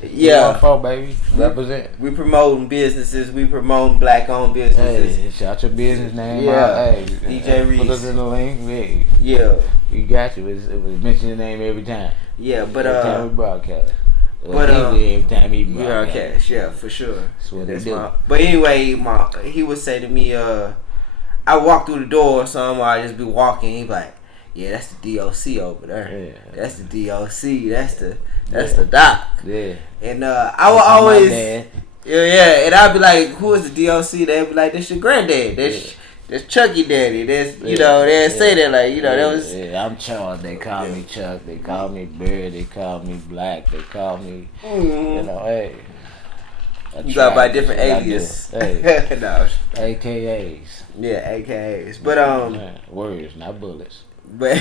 Yeah. Four, baby. Represent. We promoting businesses. We promoting black-owned businesses. Hey, shout your business name out. Hey, DJ Reese. Put us in the link. Yeah. We got you. It was mention your name every time. Yeah, but every time we broadcast. But every time he broadcast. Yeah, for sure. That's what they do. But anyway, he would say to me, I walk through the door, so I just be walking. He be like, "Yeah, that's the DOC over there. Yeah. That's the DOC. That's the doc." Yeah. And I would always, and I'd be like, "Who is the DOC?" They'd be like, "That's your granddad. That's Chucky Daddy. That's they'd say that like that was." Yeah, I'm Charles. They call me Chuck. They call me Bird. They call me Black. They call me, hey. You got by different aliases. Hey. No. AKAs. Yeah, AKAs. But words, not bullets. But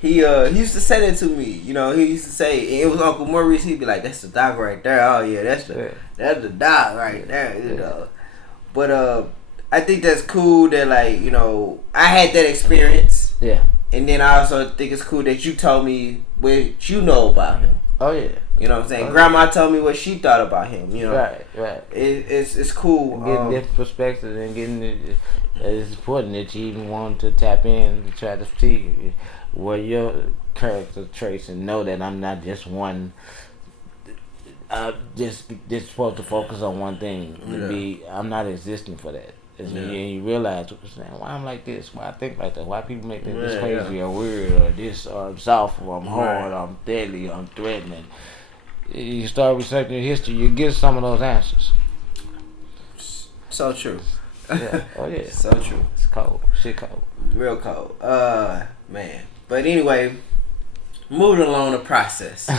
he used to say that to me. You know, he used to say, and it was Uncle Maurice. He'd be like, "That's the doc right there. Oh yeah, that's the doc right there." You know. But I think that's cool that like I had that experience. Yeah. And then I also think it's cool that you told me what you know about him. Oh yeah. You know what I'm saying? Grandma told me what she thought about him. You know. Right. It's cool. Getting different perspectives and getting it's important that you even want to tap in to try to see what your character traits and know that I'm not just one. Just supposed to focus on one thing. I'm not existing for that. And you realize why I'm like this, why I think like that, why people make me this crazy or weird or this or I'm soft or I'm hard or I'm deadly or I'm threatening. You start researching your history, you get some of those answers. So true. Yeah. Oh yeah. So true. It's cold. Shit cold. Real cold. Man. But anyway, moving along the process.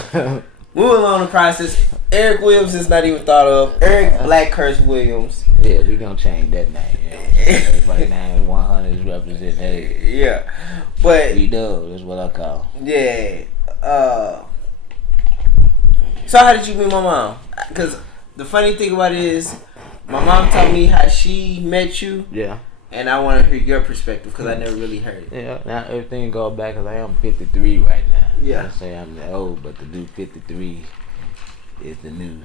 Eric Williams is not even thought of. Eric BlackCurse Williams. Yeah, we gonna change that name. Everybody name 100 is represented. Yeah, but we do. That's what I call. Yeah. So how did you meet my mom? Because the funny thing about it is, my mom told me how she met you. Yeah. And I want to hear your perspective because I never really heard it. Yeah, now everything go back because I am 53 right now. Yeah. I say I'm the old, but the new 53 is the new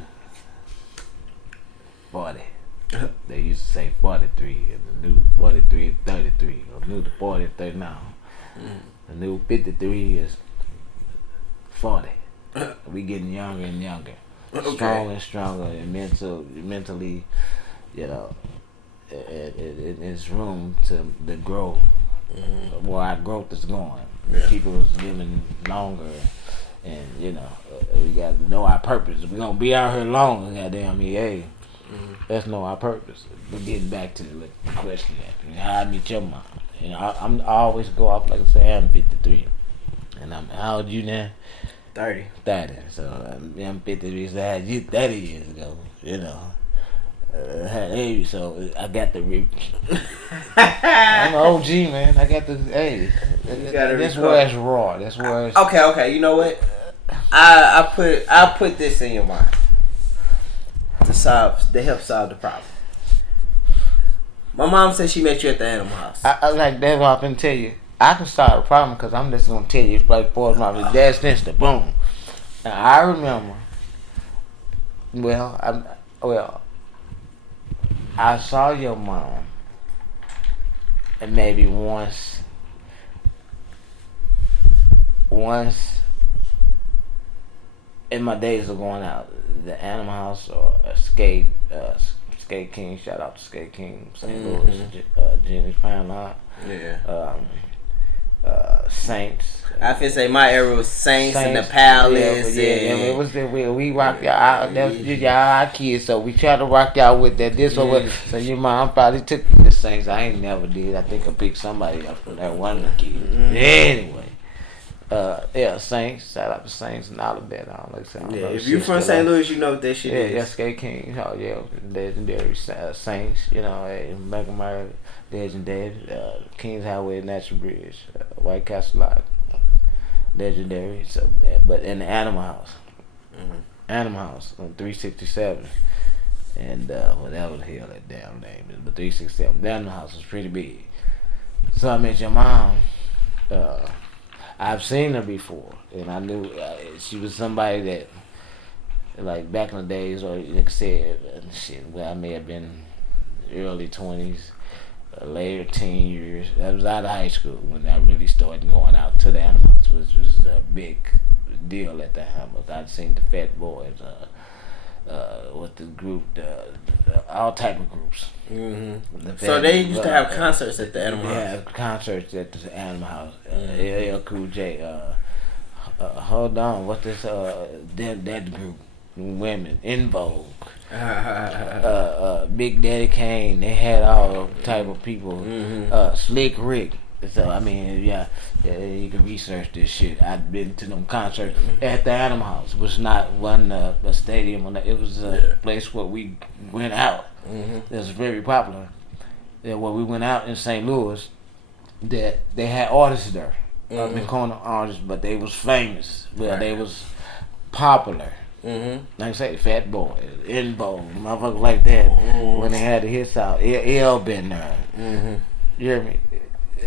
40. They used to say 43, and the new 43 is 33. Or new to 40 is 30 now. The new 53 is 40. We getting younger and younger. stronger and stronger, and mentally, you know, it's room to the grow. Where our growth is going. People is living longer, and we got to know our purpose. We're gonna be out here longer, goddamn EA. Let's know our purpose. But getting back to the question, how I meet your mom. I always go off like I say. I'm 53, and how old you now? 30. So I'm 53. So I had you 30 years ago. Hey, so I got the I'm an OG, man. I got the That's where it's raw. That's where it's okay. You know what? I put this in your mind to help solve the problem. My mom said she met you at the animal house. I like that's what I'm gonna tell you. I can start a problem because I'm just gonna tell you. It's like for my dad's instant boom. And I remember. I saw your mom, and maybe once in my days of going out, the Animal House or Skate King. Shout out to Skate King, St. Louis, Jenny's Pound Lot. Yeah. Saints. I feel say my era was Saints and the Palace. It was we rocked y'all out. That was y'all kids, so we tried to rock y'all with that. So your mom probably took me to Saints. I ain't never did. I think I picked somebody up from that one of the kids. Anyway, Saints. Shout out to Saints and Alabama. Like if you from St. Louis, you know what that shit is. Yeah, Skate King. Oh yeah, legendary Saints. Mega Mario, legendary. Kings Highway, Natural Bridge, White Castle Lot. Legendary. So, but in the Animal House, Animal House on 367, and whatever the hell that damn name is, but 367. The Animal House was pretty big. So I met your mom. I've seen her before, and I knew she was somebody that, like back in the days, or like I said, I may have been early 20s. Later teen years. I was out of high school when I really started going out to the animals, which was a big deal at the animals. I'd seen the Fat Boys, with the group, all type of groups. So they used to have concerts at the Animal House. Yeah, concerts at the Animal House. LL Cool J. Hold on, what this? That group, women in Vogue. Big Daddy Kane, they had all type of people. Slick Rick. So I mean, yeah, you can research this shit. I've been to them concerts at the Animal House, which wasn't a stadium. It was a place where we went out. It was very popular. Where we went out in St. Louis, that they had artists there, up in corner artists, but they was famous. They was popular. Like I say, Fat Boy, In Vogue, motherfuckers like that. When they had the hits out, L been there. You hear me?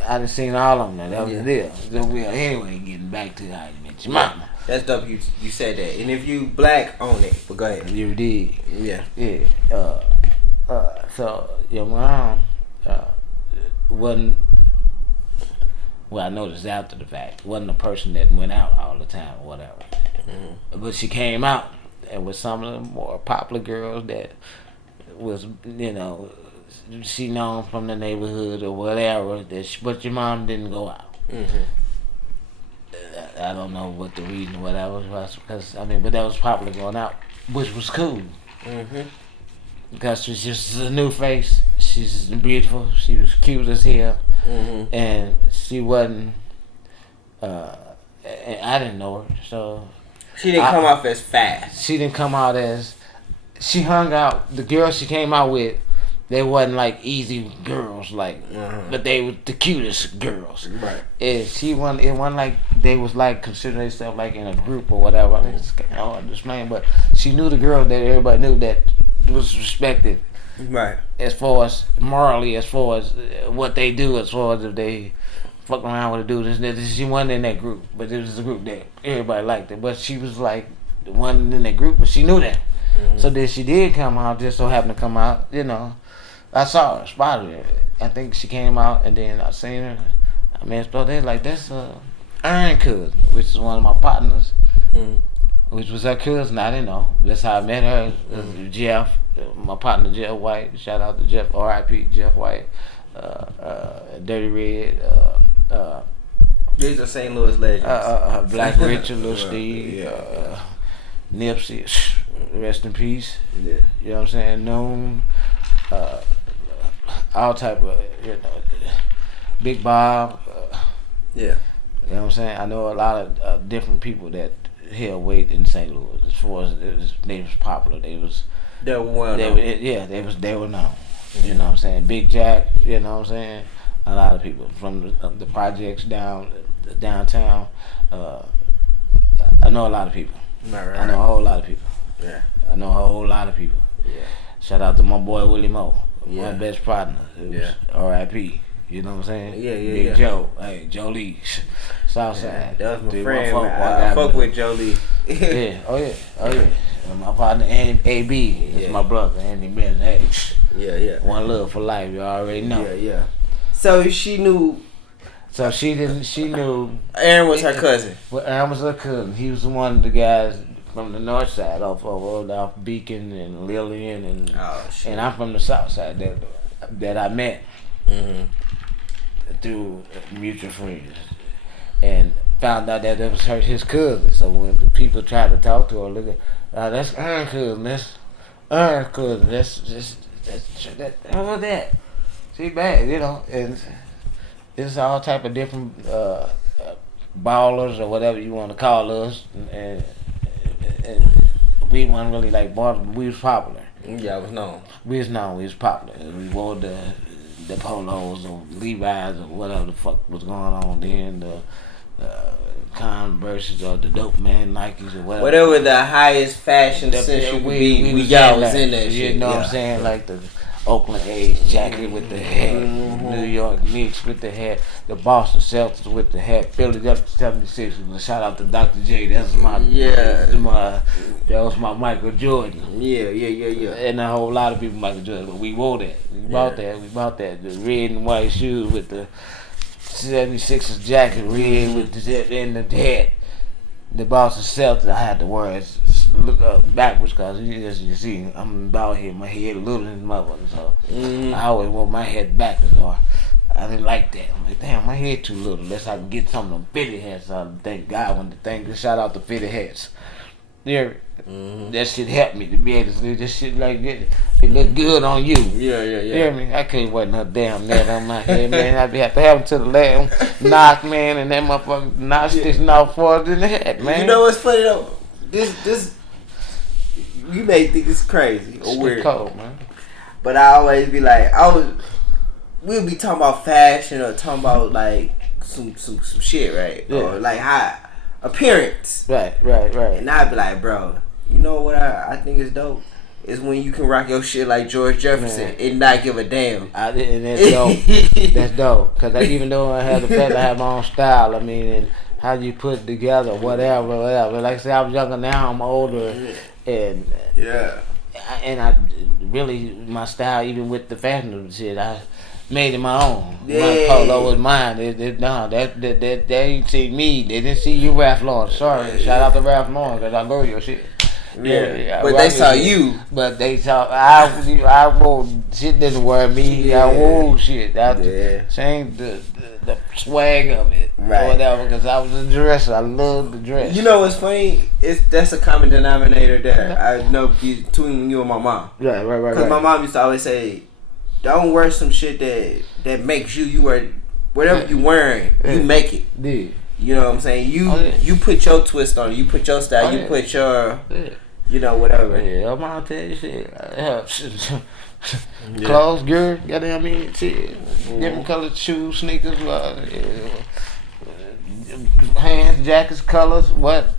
I done seen all of them. That was the deal. So anyway, getting back to how you met your mama. That's dope. You said that, and if you black, own it. But go ahead. You did. Yeah. So your mom wasn't. Well, I noticed after the fact, wasn't a person that went out all the time or whatever. But she came out and with some of the more popular girls that was, she known from the neighborhood or whatever. But your mom didn't go out. I don't know what the reason, whatever was, because but that was popular going out, which was cool. Because she's just a new face. She's beautiful. She was cute as hell, and she wasn't. I didn't know her, so. She didn't come off as fast. She didn't come out as. She hung out. The girls she came out with, they wasn't like easy girls, but they were the cutest girls. Right. And it wasn't like they was like considering themselves like in a group or whatever. I mean, it's kind of hard to explain, but she knew the girls that everybody knew that was respected. Right. As far as morally, as far as what they do, as far as if they fuck around with a dude, she wasn't in that group, but it was a group that everybody liked it. But she was like the one in that group, but she knew that. So then she did come out, just so happened to come out, I saw her, spotted her. I think she came out, and then I seen her. I mean, they like, that's Iron Cousin, which is one of my partners. which was her cousin. I didn't know. That's how I met her. Jeff, my partner Jeff White. Shout out to Jeff, R.I.P. Jeff White. Dirty Red. These are St. Louis legends. Black Richard, Lil Steve, Nipsey, rest in peace. Yeah. You know what I'm saying? Noon. All type of, Big Bob. Yeah. You know what I'm saying? I know a lot of different people that held weight in St. Louis. As far as they was popular, they were known. They were known. You know what I'm saying? Big Jack. You know what I'm saying? A lot of people from the projects downtown. I know a lot of people. Right. I know a whole lot of people. Yeah. I know a whole lot of people. Yeah. Shout out to my boy Willie Moe. Yeah. My best partner. R.I.P. You know what I'm saying? Yeah. Big Joe. Hey, Joe Lee. Southside. That was my Dude, friend. I fuck with Joe Lee. Yeah. Oh yeah. And my partner AB. That's my brother. Andy Mills. Hey. Yeah. One love for life. You already know. Yeah. So she knew. So she knew. Aaron was her cousin. Well, Aaron was her cousin. He was one of the guys from the north side, off Beacon and Lillian, and I'm from the south side that I met through mutual friends, and found out that it was his cousin. So when the people tried to talk to her, look at that's Aaron's cousin, that's Aaron's cousin, that's who was that? She bad, and it's all type of different ballers or whatever you want to call us, and we weren't really like ballers, but we was popular. Yeah, I was known. We was popular. We wore the polos or Levi's or whatever the fuck was going on then, the Converses or the Dope Man Nikes or whatever. Whatever the highest fashion sense you could be, we y'all was in that shit. You know what I'm saying? Like the Oakland A's jacket with the hat, New York Knicks with the hat, the Boston Celtics with the hat, Philadelphia 76ers. Shout out to Dr. J. That was my Michael Jordan. Yeah. And a whole lot of people Michael Jordan, but we wore that. We bought that. The red and white shoes with the 76ers jacket, red with the and the hat. The Boston Celtics, I had to wear it. Look up backwards because as you see, I'm about here, my head a little in the motherfucker, so I always want my head backwards, or I didn't like that. I'm like, damn, my head too little. Unless I can get some of them fitted hats. Thank God when the thing. Shout out to fitted hats. Yeah, that shit helped me to be able to do this shit like this. It look good on you. Yeah. You hear me? I couldn't wear no damn net on my head, man. I'd have to have them to the left, knock, man, and that motherfucker knock sticking out farther than the head, man. You know what's funny though? This you may think it's crazy or weird, cold, man. But I always be like, we'll be talking about fashion or talking about like some shit, right? Yeah. Or like how appearance. Right. And I'd be like, bro, you know what I think is dope? Is when you can rock your shit like George Jefferson and not give a damn. And that's dope. That's dope. Cause even though I have the fact I have my own style, I mean, and how you put it together, whatever. Like I said, I was younger, now I'm older, and I really my style, even with the fashion shit, I made it my own. My polo was mine. They ain't see me. They didn't see you, Ralph Lauren. Sorry, shout out to Ralph Lauren because I love your shit. Yeah, but they saw you. But they saw I wore shit didn't wear me. Yeah. I wore shit. I changed the swag of it or whatever because I was a dresser. I loved the dress. You know what's funny? That's a common denominator that I know between you and my mom. Right. Because my mom used to always say, "Don't wear some shit that makes you. You wear whatever you wearing. You make it." Yeah. You know what I'm saying? You put your twist on it. You put your style. You put your, whatever. Yeah, I'm gonna tell you shit. Clothes, gear, goddamn me, shit. Different colored shoes, sneakers, hands, jackets, colors. What?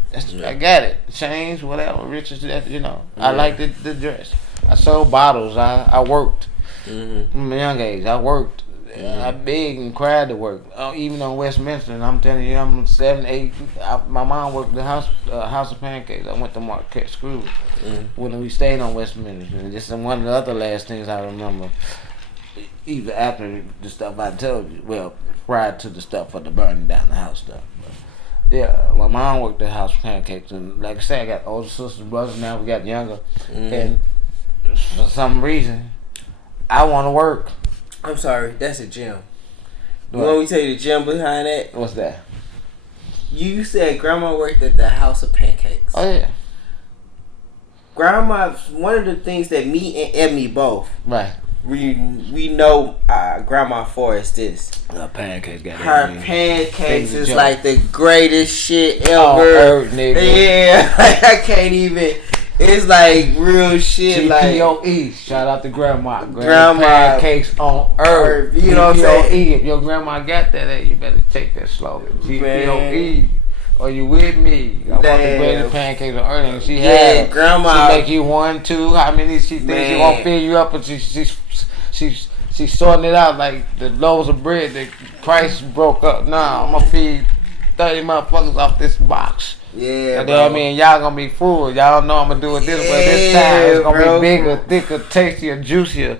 I got it. Chains, whatever. Riches, I like the dress. I sold bottles. I worked. From a young age, I worked. I begged and cried to work, even on Westminster. And I'm telling you, I'm 7, 8. My mom worked the house of pancakes. I went to Marquette School when we stayed on Westminster. And this is one of the other last things I remember. Even after the stuff I told you, well, prior to the stuff for the burning down the house stuff. Yeah, my mom worked at House of Pancakes, and like I said, I got older sisters, brothers. Now we got younger, and for some reason, I want to work. I'm sorry, that's a gym. What? You want me to tell you the gym behind that? What's that? You said grandma worked at the House of Pancakes. Oh yeah. Grandma, one of the things that me and Emmy both, right, we know grandma for is this. Her pancakes got her that pancakes is like the greatest shit ever. Nigga. Yeah, like I can't even. It's like real shit. GPOE. Like shout out to grandma. Grandma pancakes on earth. You know what I'm saying? If your grandma got that, hey, you better take that slogan. GPOE. Are you with me? I want the greatest pancakes on earth. And she had grandma. She make you 1, 2. How many she thinks she won't fill you up, but she's sorting it out like the loaves of bread that Christ broke up. Nah, I'm gonna feed 30 motherfuckers off this box. Yeah, and then, I mean, y'all gonna be full. Y'all know I'm gonna do it this way. This time it's gonna be bigger, thicker, tastier, juicier.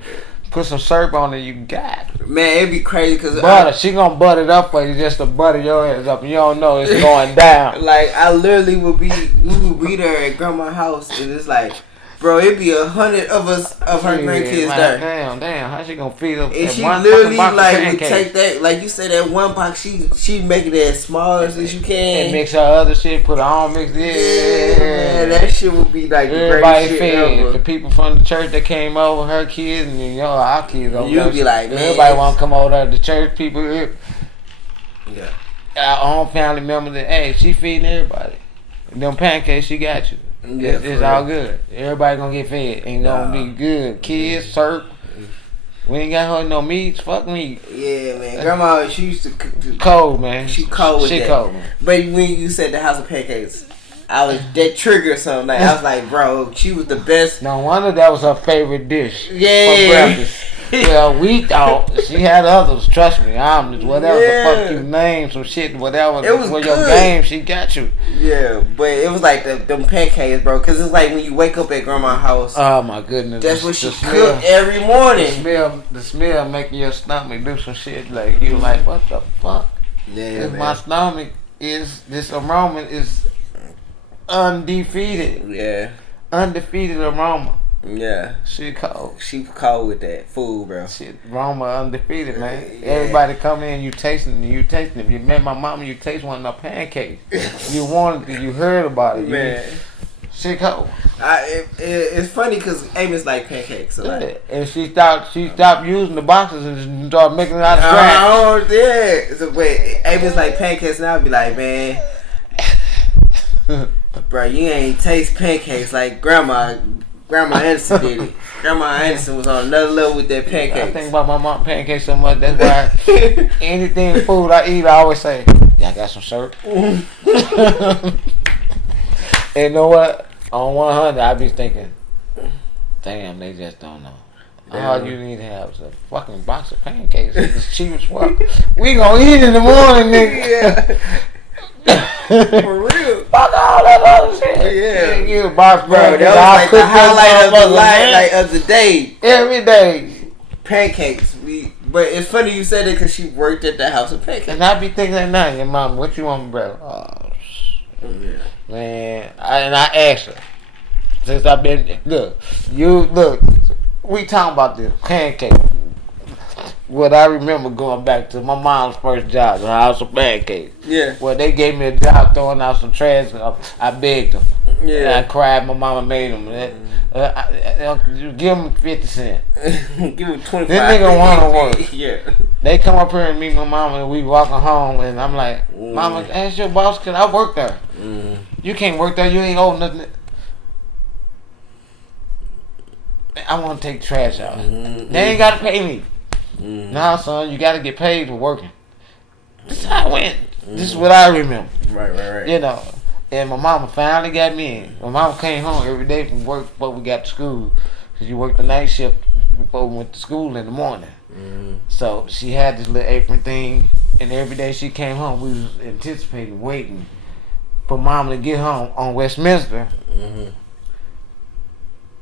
Put some syrup on it, you got. Man, it'd be crazy because butter. She gonna butter it up for you just to butter your ass up, and you don't know it's going down. Like I literally we would be there at grandma's house, and it's like, bro, it'd be 100 of us of her grandkids like, there. Damn, how she gonna feed them? And she literally like would take that, like you said, that one box. She make it as small as you can. And mix her other shit, put her own mix. Yeah, that shit would be like the greatest shit ever. The people from the church that came over, her kids, and you know our kids over there. You'd be like, man, everybody want to come over there. The church people, yeah, our own family members. That, hey, she feeding everybody. Them pancakes, she got you. Yeah, it's all good. Everybody gonna get fed. Ain't gonna be good. Kids, syrup. We ain't got her no meats. Fuck meat. Yeah, man. Grandma, she used to cold, man. She cold with that. Cold, man. But when you said the House of Pancakes, I was that triggered something. Like I was like, bro, she was the best. No wonder that was her favorite dish. Yeah. For breakfast. Well, we thought she had others. Trust me, I'm just whatever the fuck you name, some shit, whatever. It was for good. Your game, she got you. Yeah, but it was like them pancakes, bro. Cause it's like when you wake up at grandma's house. Oh my goodness, that's what she cooked every morning. The smell making your stomach do some shit like you like what the fuck? Yeah, man. My stomach is this aroma is undefeated. Yeah, undefeated aroma. Yeah, she cold. She cold with that food, bro. Shit, Roma undefeated, man. Yeah. Everybody come in, you tasting. If you met my mama, you taste one of the pancakes. You wanted it, you heard about it, man. Shit cold. It's funny because Amos like pancakes. So like, and she stopped using the boxes and started making it out of scratch. Oh yeah. So wait, Amos like pancakes now. Be like, man, bro, you ain't taste pancakes like Grandma Anderson did it. Grandma Anderson was on another level with that pancakes. I think about my mom pancakes so much. That's why anything food I eat, I always say, "Y'all got some syrup?" And you know what? On 100, I be thinking, "Damn, they just don't know." All you need to have is a fucking box of pancakes. It's cheap as fuck. We gonna eat in the morning, nigga. For real. Fuck all that other shit. Yeah. You box, bro. That was like the highlight of the night, of the day. Every day. Pancakes. But it's funny you said it because she worked at the House of Pancakes. And I be thinking at night, your mom, what you want, bro? Oh, yeah. Man. I asked her. Since I've been, look, we talking about this pancake. What I remember going back to my mom's first job, the House of Pancakes. Yeah. Well, they gave me a job throwing out some trash. I begged them. Yeah. And I cried. My mama made them. Give them 50 cents. Give them 25. This nigga want to work. Yeah. They come up here and meet my mama, and we walking home, and I'm like, Mama, ask your boss, cause I work there. You can't work there. You ain't old nothing. I want to take trash out. They ain't got to pay me. Nah, son, you got to get paid for working. This is how I went. This is what I remember. Right. You know, and my mama finally got me in. My mama came home every day from work before we got to school. Because she worked the night shift before we went to school in the morning. So she had this little apron thing, and every day she came home, we was anticipating, waiting for mama to get home on Westminster.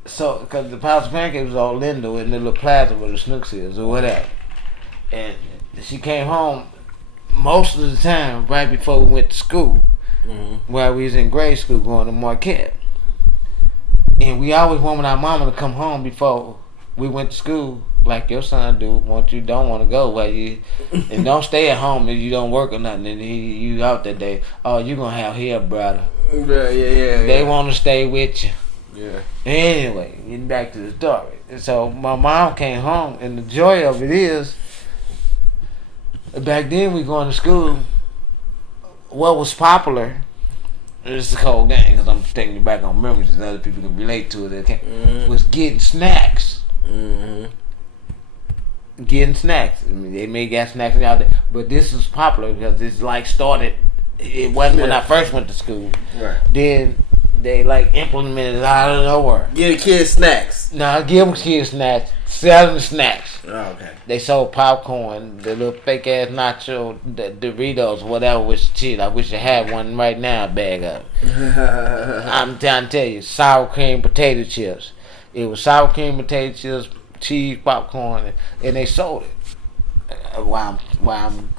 So, because the House of Pancakes was on Lindo in the little plaza where the Snooks is or whatever. And she came home most of the time right before we went to school. while we was in grade school going to Marquette. And we always wanted our mama to come home before we went to school, like your son do. Once you don't want to go, and don't stay at home if you don't work or nothing, and you out that day. Oh, you gonna have hair, brother. Yeah. They want to stay with you. Yeah. Anyway, getting back to the story. So my mom came home, and the joy of it is, back then we going to school. What was popular? It's a cold game because I'm taking you back on memories that other people can relate to it. Was getting snacks. Getting snacks. I mean, they may got snacks out there, but this was popular because this like started. It wasn't when I first went to school. Right. Then they like implemented it out of nowhere. Give the kids snacks. Nah, give them kids snacks. Sell them snacks. Oh, okay. They sold popcorn, the little fake ass nacho, the Doritos, whatever. Which shit, I wish I had one right now. A bag of it. I'm trying to tell you, sour cream potato chips. It was sour cream potato chips, cheese, popcorn, and they sold it. Why I'm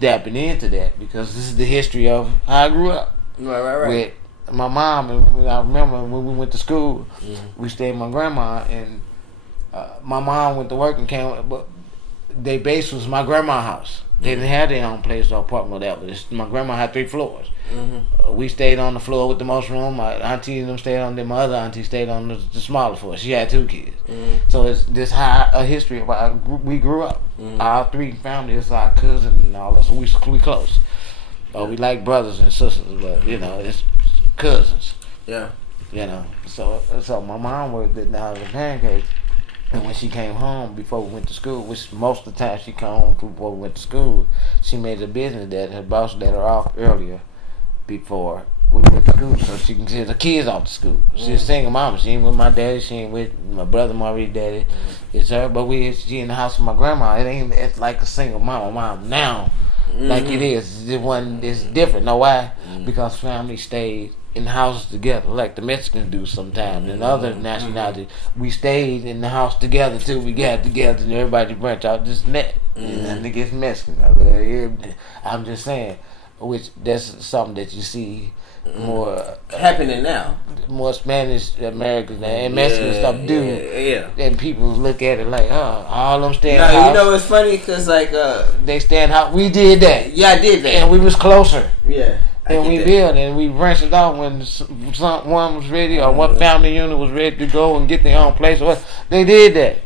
dabbing into that, because this is the history of how I grew up. Right. With my mom, and I remember when we went to school, we stayed with my grandma, and my mom went to work and came, but their base was my grandma's house. They didn't have their own place or apartment or whatever. My grandma had 3 floors. We stayed on the floor with the most room. My auntie and them stayed on there. My other auntie stayed on the smaller floor. She had 2 kids. So it's this high a history of how we grew up. Our 3 families, our cousins and all that. So we close. We like brothers and sisters, but it's cousins. Yeah. So my mom worked at the house of pancakes. And when she came home before we went to school, which most of the time she came home before we went to school, she made a business that her boss let her off earlier before we went to school, so she can send the kids off to school. She's a single mama. She ain't with my daddy. She ain't with my brother, Marie's daddy. It's her, but she in the house with my grandma. It's like a single mom now, like it is. It's different. Know why? Because family stayed in the houses together, like the Mexicans do sometimes, and other nationalities. We stayed in the house together till we got together, and everybody branch out this net. And it gets Mexican. I'm just saying, which that's something that you see more happening now. More Spanish Americans and Mexican stuff do. Yeah. And people look at it like, all them staying No, house. you know it's funny because they stand house. We did that. Yeah, I did that. And we was closer. Yeah. And we built and we branched it off when one was ready or one family unit was ready to go and get their own place. They did that.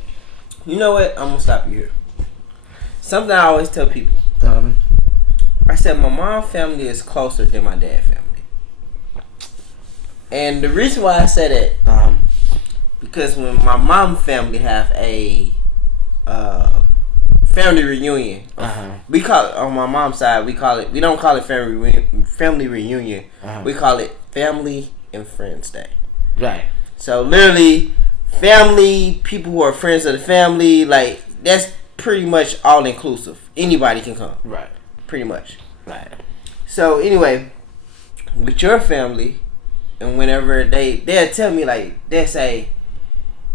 You know what? I'm gonna stop you here. Something I always tell people. I said my mom's family is closer than my dad's family. And the reason why I said that, because when my mom's family have a family reunion, we call it, on my mom's side, we don't call it family reunion. We call it family and friends day. Right. So literally, family, people who are friends of the family, like that's pretty much all inclusive. Anybody can come. Right. Pretty much. Right. So anyway, with your family, and whenever they'll tell me, like, they'll say,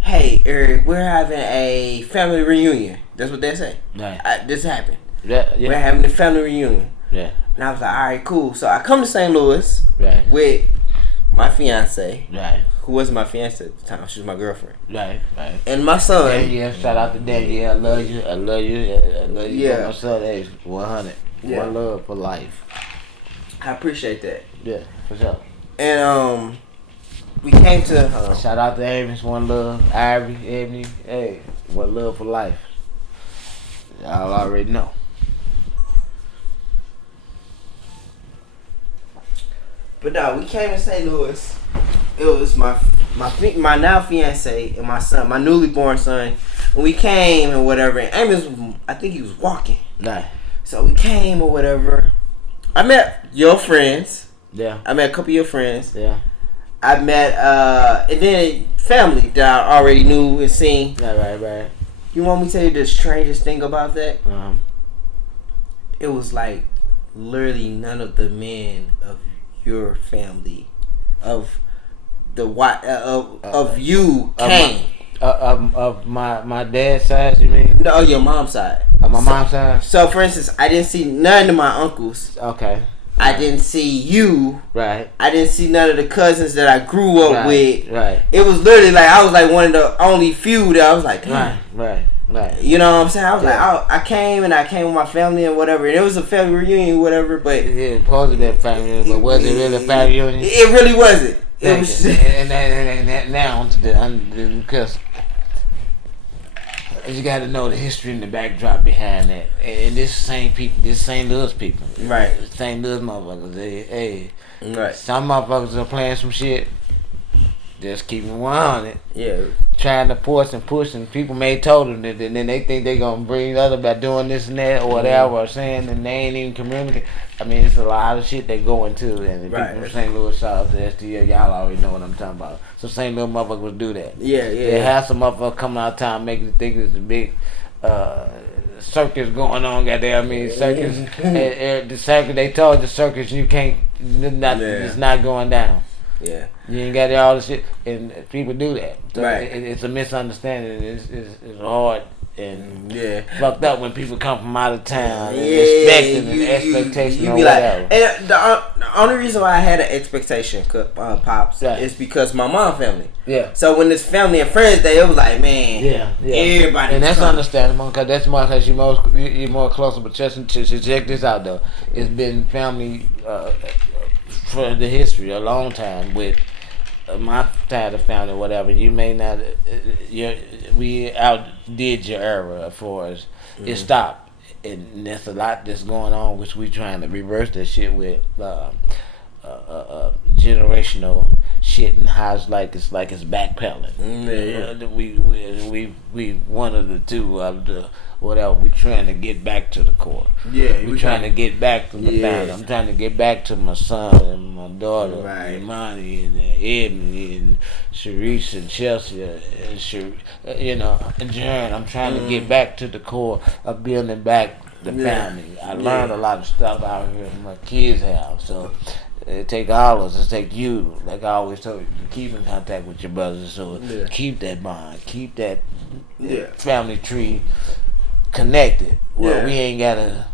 hey, Eric, we're having a family reunion. That's what they say. Right. This happened. Yeah. We're having a family reunion. Yeah. And I was like, all right, cool. So I come to St. Louis with my fiance. Right. Who wasn't my fiance at the time. She was my girlfriend. Right. And my son. Yeah, shout out to Daddy. Yeah, I love you. I love you. Yeah. My son is 100. Yeah. One love for life. I appreciate that. Yeah, for sure. And we came to shout out to Amos, one love. Ivy, Ebony, hey, one love for life. Y'all already know. But no, we came to St. Louis. It was my now fiance and my son, my newly born son. When we came and whatever, and Amos, I think he was walking. Nah. So we came or whatever. I met your friends. Yeah. I met a couple of your friends. Yeah. I met and then family that I already knew and seen. Right. You want me to tell you the strangest thing about that? It was like literally none of the men of your family, of you came. Of my dad's side, you mean? No, your mom's side. My mom's side. So, for instance, I didn't see none of my uncles. Okay. I didn't see you. Right. I didn't see none of the cousins that I grew up with. Right. It was literally like I was like one of the only few that I was like, damn. Right. You know what I'm saying? I was like, I came with my family and whatever. And it was a family reunion, whatever. But it supposed to be a family reunion, but was it really a family reunion? It really wasn't. It was. And now because you got to know the history and the backdrop behind that. And this St. Louis people, right? St. Louis motherfuckers. Right. Some motherfuckers are playing some shit. Just keeping one on it. Yeah. Trying to force and push, and people may told them that, and then they think they gonna bring other by doing this and that or whatever, or saying, and they ain't even communicate. I mean, it's a lot of shit they go into, and the people from St. Louis, shout out to STL, y'all already know what I'm talking about. So St. Louis motherfuckers do that. Yeah. They have some motherfuckers coming out of town making you think it's a big circus going on. Goddamn, I mean circus. The circus they told the circus you can't, it's not going down. Yeah. You ain't got all the shit, and people do that. So right. It's a misunderstanding. It's hard and fucked up when people come from out of town and expecting an expectation or whatever. Like, and the only reason why I had an expectation, Pops, is because my mom family. Yeah. So when this family and friends day, it was like, man, everybody. And that's understandable because that's more because you're more closer. But just check this out though, it's been family. For the history, a long time with my side of family, whatever. You may not, we outdid your era for us. It stopped, and there's a lot that's going on, which we trying to reverse that shit with generational shit and how it's like it's backpedaling. We one of the two of the. Whatever, we trying to get back to the core. Yeah, we trying to get back to the family. I'm trying to get back to my son and my daughter, and Imani and Edmund and Sharice and Chelsea and Jaren. I'm trying to get back to the core of building back the family. I learned a lot of stuff out here from my kids' house, so. It take all of us. It take you, like I always told you, to keep in contact with your brothers. So keep that bond, keep that family tree connected. Well, we ain't gotta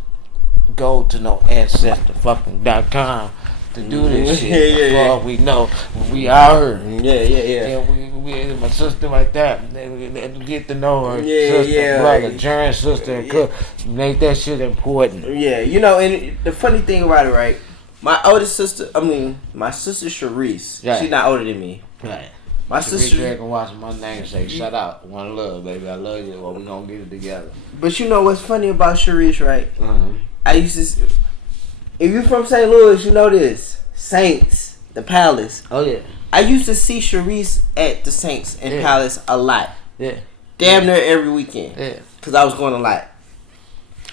go to no ancestor.com to do this shit. For all we know, we are her. And we my sister like that. Get to know her sister, brother, Jaren's sister, and cook. Make that shit important. Yeah, and the funny thing about it, right? My oldest sister, my sister Sharice, she's not older than me. Right. My sister can watch my namesake. Shout out, one love, baby. I love you. Well, we gonna get it together. But you know what's funny about Sharice, right? Mm-hmm. I used to. If you're from St. Louis, you know this. Saints, the Palace. Oh yeah. I used to see Sharice at the Saints and Palace a lot. Yeah. Damn near every weekend. Yeah. Cause I was going a lot.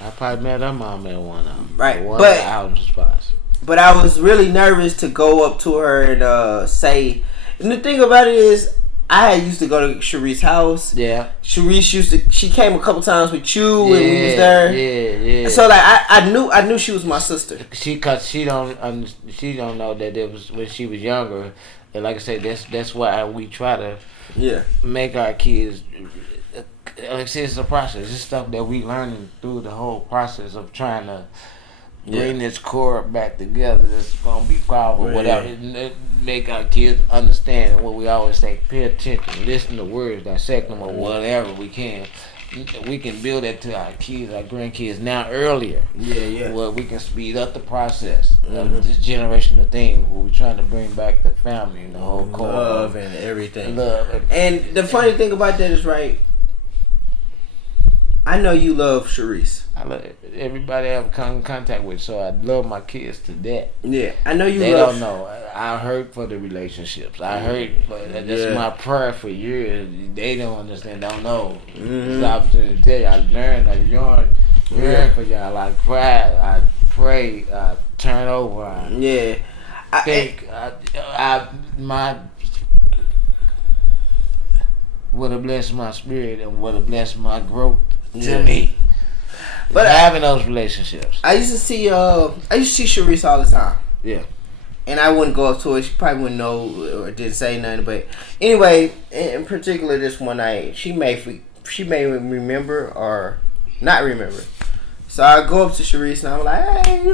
I probably met her mom at one of them. Right. One of the album spots. But I was really nervous to go up to her and say. And the thing about it is, I used to go to Sharice's house. Yeah. Sharice she came a couple times with you when we was there. Yeah. So like I knew she was my sister. She don't know that it was when she was younger. And like I said, that's why we try to make our kids. Like I said, it's a process. It's stuff that we learning through the whole process of trying to bring this core back together. That's gonna be powerful. Whatever. Make our kids understand what we always say. Pay attention, listen to words, dissect them, or whatever we can. We can build that to our kids, our grandkids now earlier. Where we can speed up the process of this generational thing. Where we're trying to bring back the family and the whole core, love and everything. And the funny thing about that is, right? I know you love Sharice. I love everybody I have come in contact with, so I love my kids to that. Yeah, I know you. They don't know. I hurt for the relationships. I hurt, but that's my prayer for years. They don't understand. Don't know. It's the opportunity to tell you. I yearn for y'all. I cry. I pray. I turn over. I think. My would have blessed my spirit and would have blessed my growth. To me, but having those relationships, I used to see Sharice all the time. Yeah, and I wouldn't go up to her. She probably wouldn't know or didn't say nothing. But anyway, in particular, this one night, she may remember or not remember. So I go up to Sharice and I'm like, hey,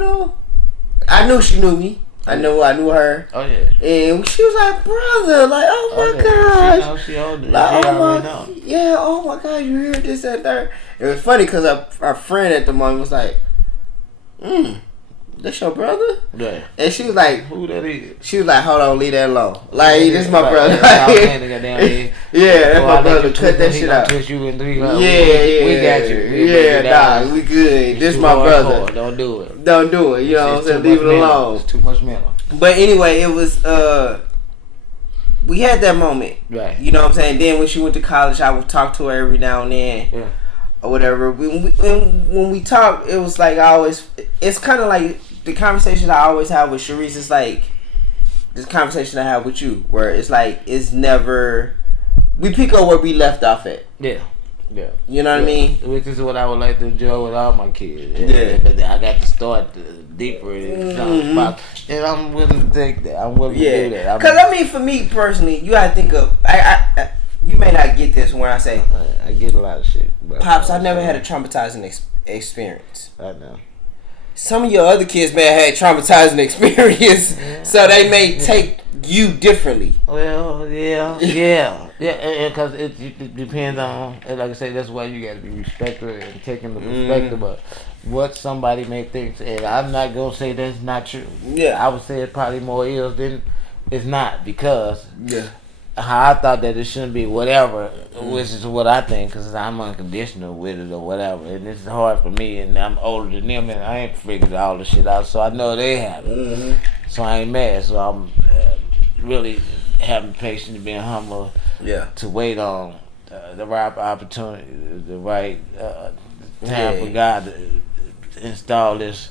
I knew she knew me. I knew her. Oh yeah. And she was like, brother, like, oh my gosh. She knows she older. Like, She oh know. Yeah, oh my god, you heard this and third. It was funny because our friend at the moment was like, that's your brother? Yeah. And she was like, who that is? She was like, hold on, leave that alone. Like, this is my brother. Yeah, that's my brother. Cut that shit out. Twist you in three. Yeah. We got you. We good. This is my brother. Don't do it. Don't do it. You know what I'm saying? Leave it alone. It's too much mellow. But anyway, it was, we had that moment. Right. You know what I'm saying? Then when she went to college, I would talk to her every now and then. Yeah. Or whatever. When we talk, it was like it's kind of like the conversation I always have with Sharice is like this conversation I have with you, where it's like it's never, we pick up where we left off at. Yeah. Yeah. You know what I mean? Which is what I would like to enjoy with all my kids. Yeah. But I got to start deeper in some spots. And I'm willing to take that. I'm willing to do that. Because, I mean, for me personally, you got to think of, I you may not get this when I say, I get a lot of shit. Pops, I never had a traumatizing experience. I know. Some of your other kids may have had traumatizing experience, so they may take you differently. Well, yeah, because it depends on, like I say, that's why you got to be respectful and taking the perspective of what somebody may think. And I'm not going to say that's not true. Yeah. I would say it probably more is than it's not, because how I thought that it shouldn't be whatever, which is what I think, because I'm unconditional with it or whatever, and it's hard for me, and I'm older than them, and I ain't figured all the shit out, so I know they have it. So I ain't mad. So I'm really having patience, being humble, to wait on the right opportunity, the right time for God to install this.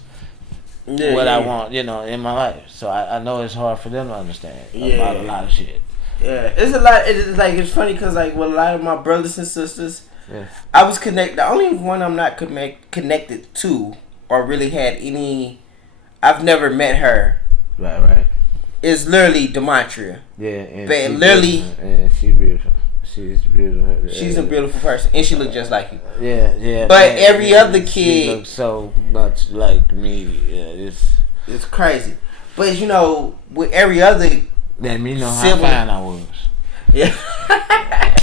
What I want, in my life. So I know it's hard for them to understand about a lot of shit. Yeah, it's a lot. It's funny because like with a lot of my brothers and sisters, I was connected. The only one I'm not connected to or really had any, I've never met her. Right. Is literally Demetria. Yeah, and but literally, and she's beautiful. She's beautiful. She's a beautiful person, and she look just like you. Yeah. But every other kid, she looks so much like me. Yeah, it's crazy. But with every other. Let me know how fine I was. Yeah.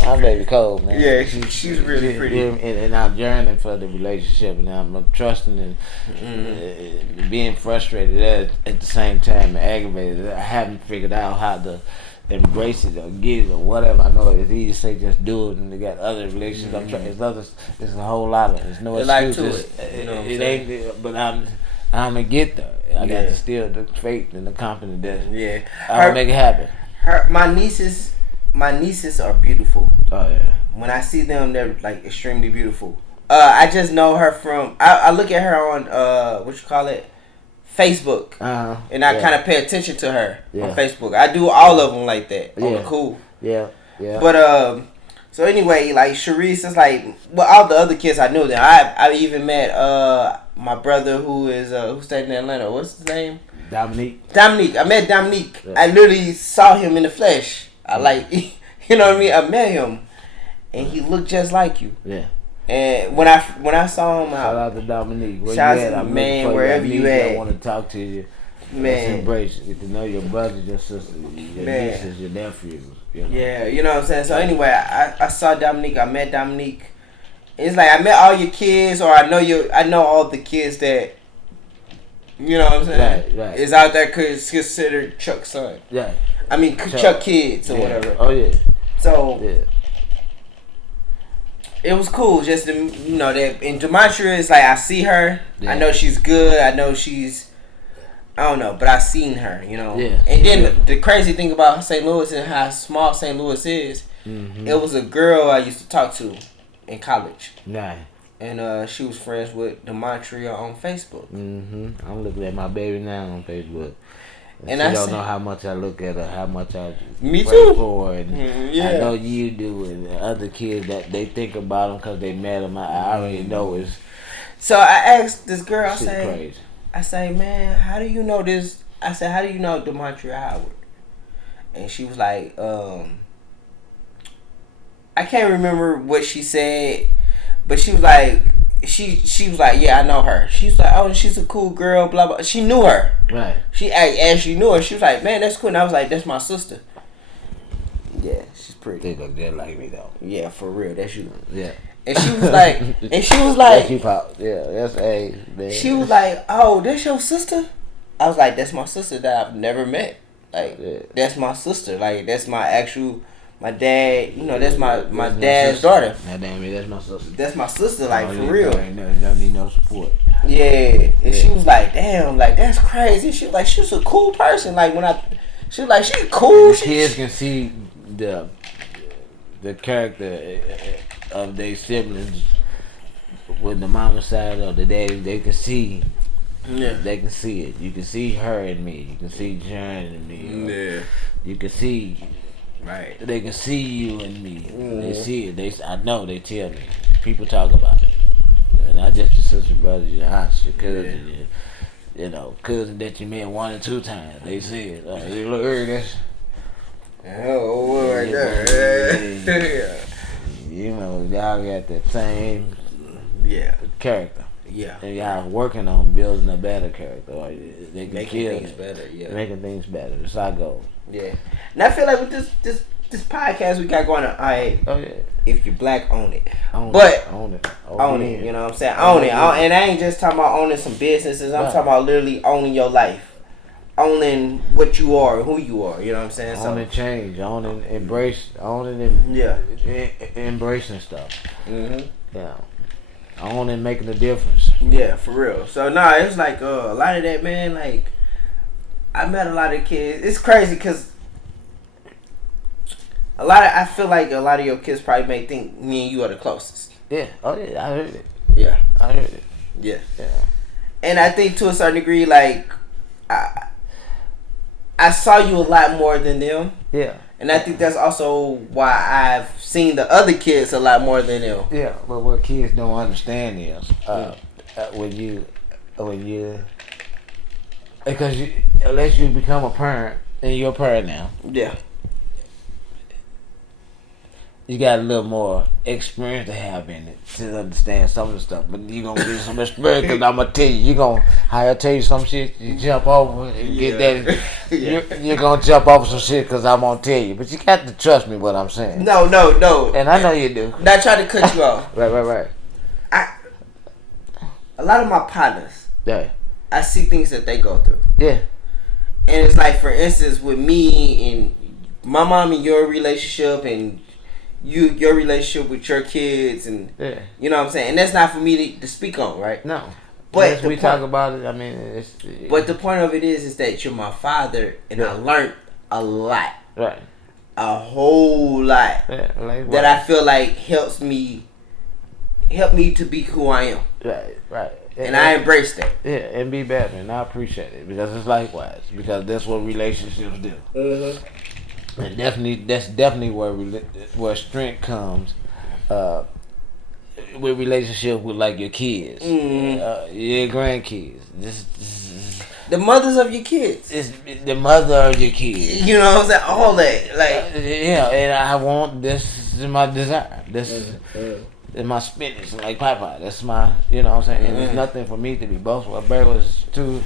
My baby cold, man. Yeah, she's really pretty. And I'm yearning for the relationship, and I'm trusting and being frustrated at the same time and aggravated. I haven't figured out how to embrace it or get it or whatever. I know it's easy to say just do it, and they got other relationships. I'm trying. It's a whole lot of. There's no excuses. It ain't. But I'm gonna get there. I got to still the faith and the confidence that I'll make it happen. My nieces are beautiful. Oh yeah. When I see them, they're like extremely beautiful. I just know her from. I look at her on Facebook, and I kind of pay attention to her on Facebook. I do all of them like that. Oh, cool. Yeah. But so anyway, like Sharice is like, all the other kids I knew them. I even met my brother who stayed in Atlanta. What's his name? Dominique. I met Dominique. Yeah. I literally saw him in the flesh. I you know what I mean? I met him, and he looked just like you. Yeah. And when I saw him, shout out to Dominique. Where shout you at? out to man, wherever you at. I want to talk to you. Man, let's embrace it. Get to know your brothers, your sisters, your nieces, your nephews. Yeah, you know what I'm saying. So anyway, I saw Dominique. I met Dominique. It's like I met all your kids, or I know all the kids that. You know what I'm saying? Right. Is out there considered Chuck's son. Yeah. I mean Chuck kids or whatever. Oh yeah. So it was cool just to that. And Demetria is like I see her. Yeah. I know she's good. I know she's. I don't know, but I seen her. Yeah. And then the crazy thing about St. Louis and how small St. Louis is, it was a girl I used to talk to in college. Nah. And she was friends with Demetria on Facebook. I'm looking at my baby now on Facebook. And I don't know how much I look at her, how much I pray for, and I know you do, and the other kids that they think about them because they met them. I already know it's. So I asked this girl. Crazy. I say, man, how do you know this? I said, how do you know Demetria Howard? And she was like, I can't remember what she said, but she was like, she was like, yeah, I know her. She was like, oh, she's a cool girl, blah blah. She knew her. Right. She actually knew her. She was like, man, that's cool. And I was like, that's my sister. Yeah, she's pretty. They look just like me though. Yeah, for real. That's you. Yeah. And she was like, that's you, Pop. Yeah, that's man. She was like, oh, that's your sister? I was like, that's my sister that I've never met. Like, that's my sister. Like, that's my dad. You know, that's my dad's daughter. That damn me, that's my sister. That's my sister. Like, for real. You don't need no support. Yeah. And she was like, damn, like that's crazy. She was like, she's a cool person. Like she was like, she's cool. Kids can see the character of their siblings with the mama side or the daddy. They can see. Yeah. They can see it. You can see her in me. You can see John in me. Yeah. You can see. Right. They can see you in me. They see it. I know. They tell me. People talk about it. And not just your sister, brother, your aunt, your cousin, cousin that you met 1 or 2 times. They see it. Like, look, this. Oh, right there. You know, y'all got that same character. Yeah. And y'all working on building a better character. Or they can making things better, yeah. Making things better. That's our goal. Yeah. And I feel like with this podcast we got going on, if you're black, own it. Own it. You know what I'm saying? Own it. And I ain't just talking about owning some businesses. I'm talking about literally owning your life. Owning what you are, who you are. You know what I'm saying? Owning change. Owning embracing stuff. Mm-hmm. Yeah. Owning making a difference. Yeah, for real. So it's like a lot of that, man. Like I met a lot of kids. It's crazy because I feel like a lot of your kids probably may think me and you are the closest. Yeah. Oh yeah, I heard it. Yeah. I heard it. Yeah. Yeah. And I think to a certain degree, like I saw you a lot more than them. Yeah. And I think that's also why I've seen the other kids a lot more than them. Yeah, but what kids don't understand is when you because unless you become a parent and you're a parent now. Yeah. You got a little more experience to have in it to understand some of the stuff, but you gonna get some experience because I'm gonna tell you, I'll tell you some shit, you jump over and get that. You're gonna jump over some shit because I'm gonna tell you, but you got to trust me what I'm saying. No. And I know you do. Not trying to cut you off. Right. A lot of my partners, I see things that they go through. Yeah. And it's like, for instance, with me and my mom and your relationship and your relationship with your kids and you know what I'm saying, and that's not for me to speak on, right? No, but we talk about it. I mean, but the point of it is that you're my father, and I learned a lot, right? A whole lot that I feel like helps me to be who I am, right. And I embrace that. Yeah, and be better, and I appreciate it because it's likewise because that's what relationships do. Mm-hmm. And that's definitely where strength comes with relationship with like your kids, your grandkids. The mothers of your kids. It's the mother of your kids. You know what I'm saying? All that, like and I want this is my desire. This is my spinach, like Popeye. That's my, you know what I'm saying. And it's nothing for me to be boastful, but it's to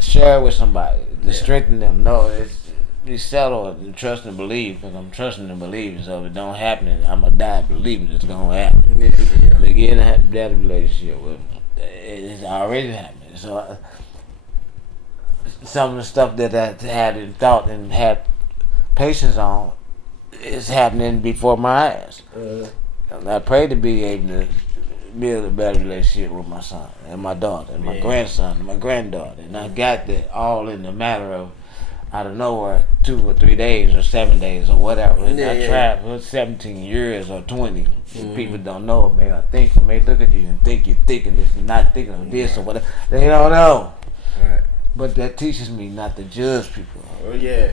share with somebody to strengthen them. No, it's. Be settled and trust and believe because I'm trusting and believing. So if it don't happen, I'm gonna die believing it's gonna happen. Yeah. But again, I have that relationship with it's already happening. So some of the stuff that I had thought and had patience on is happening before my eyes. And I pray to be able to build a better relationship with my son and my daughter and my grandson and my granddaughter, and I got that all in the matter of. Out of nowhere, 2 or 3 days or 7 days or whatever. And I tried for 17 years or 20. People don't know it, man. I think they may look at you and think you're thinking this and not thinking of this or whatever. They don't know. Right. But that teaches me not to judge people. Oh yeah.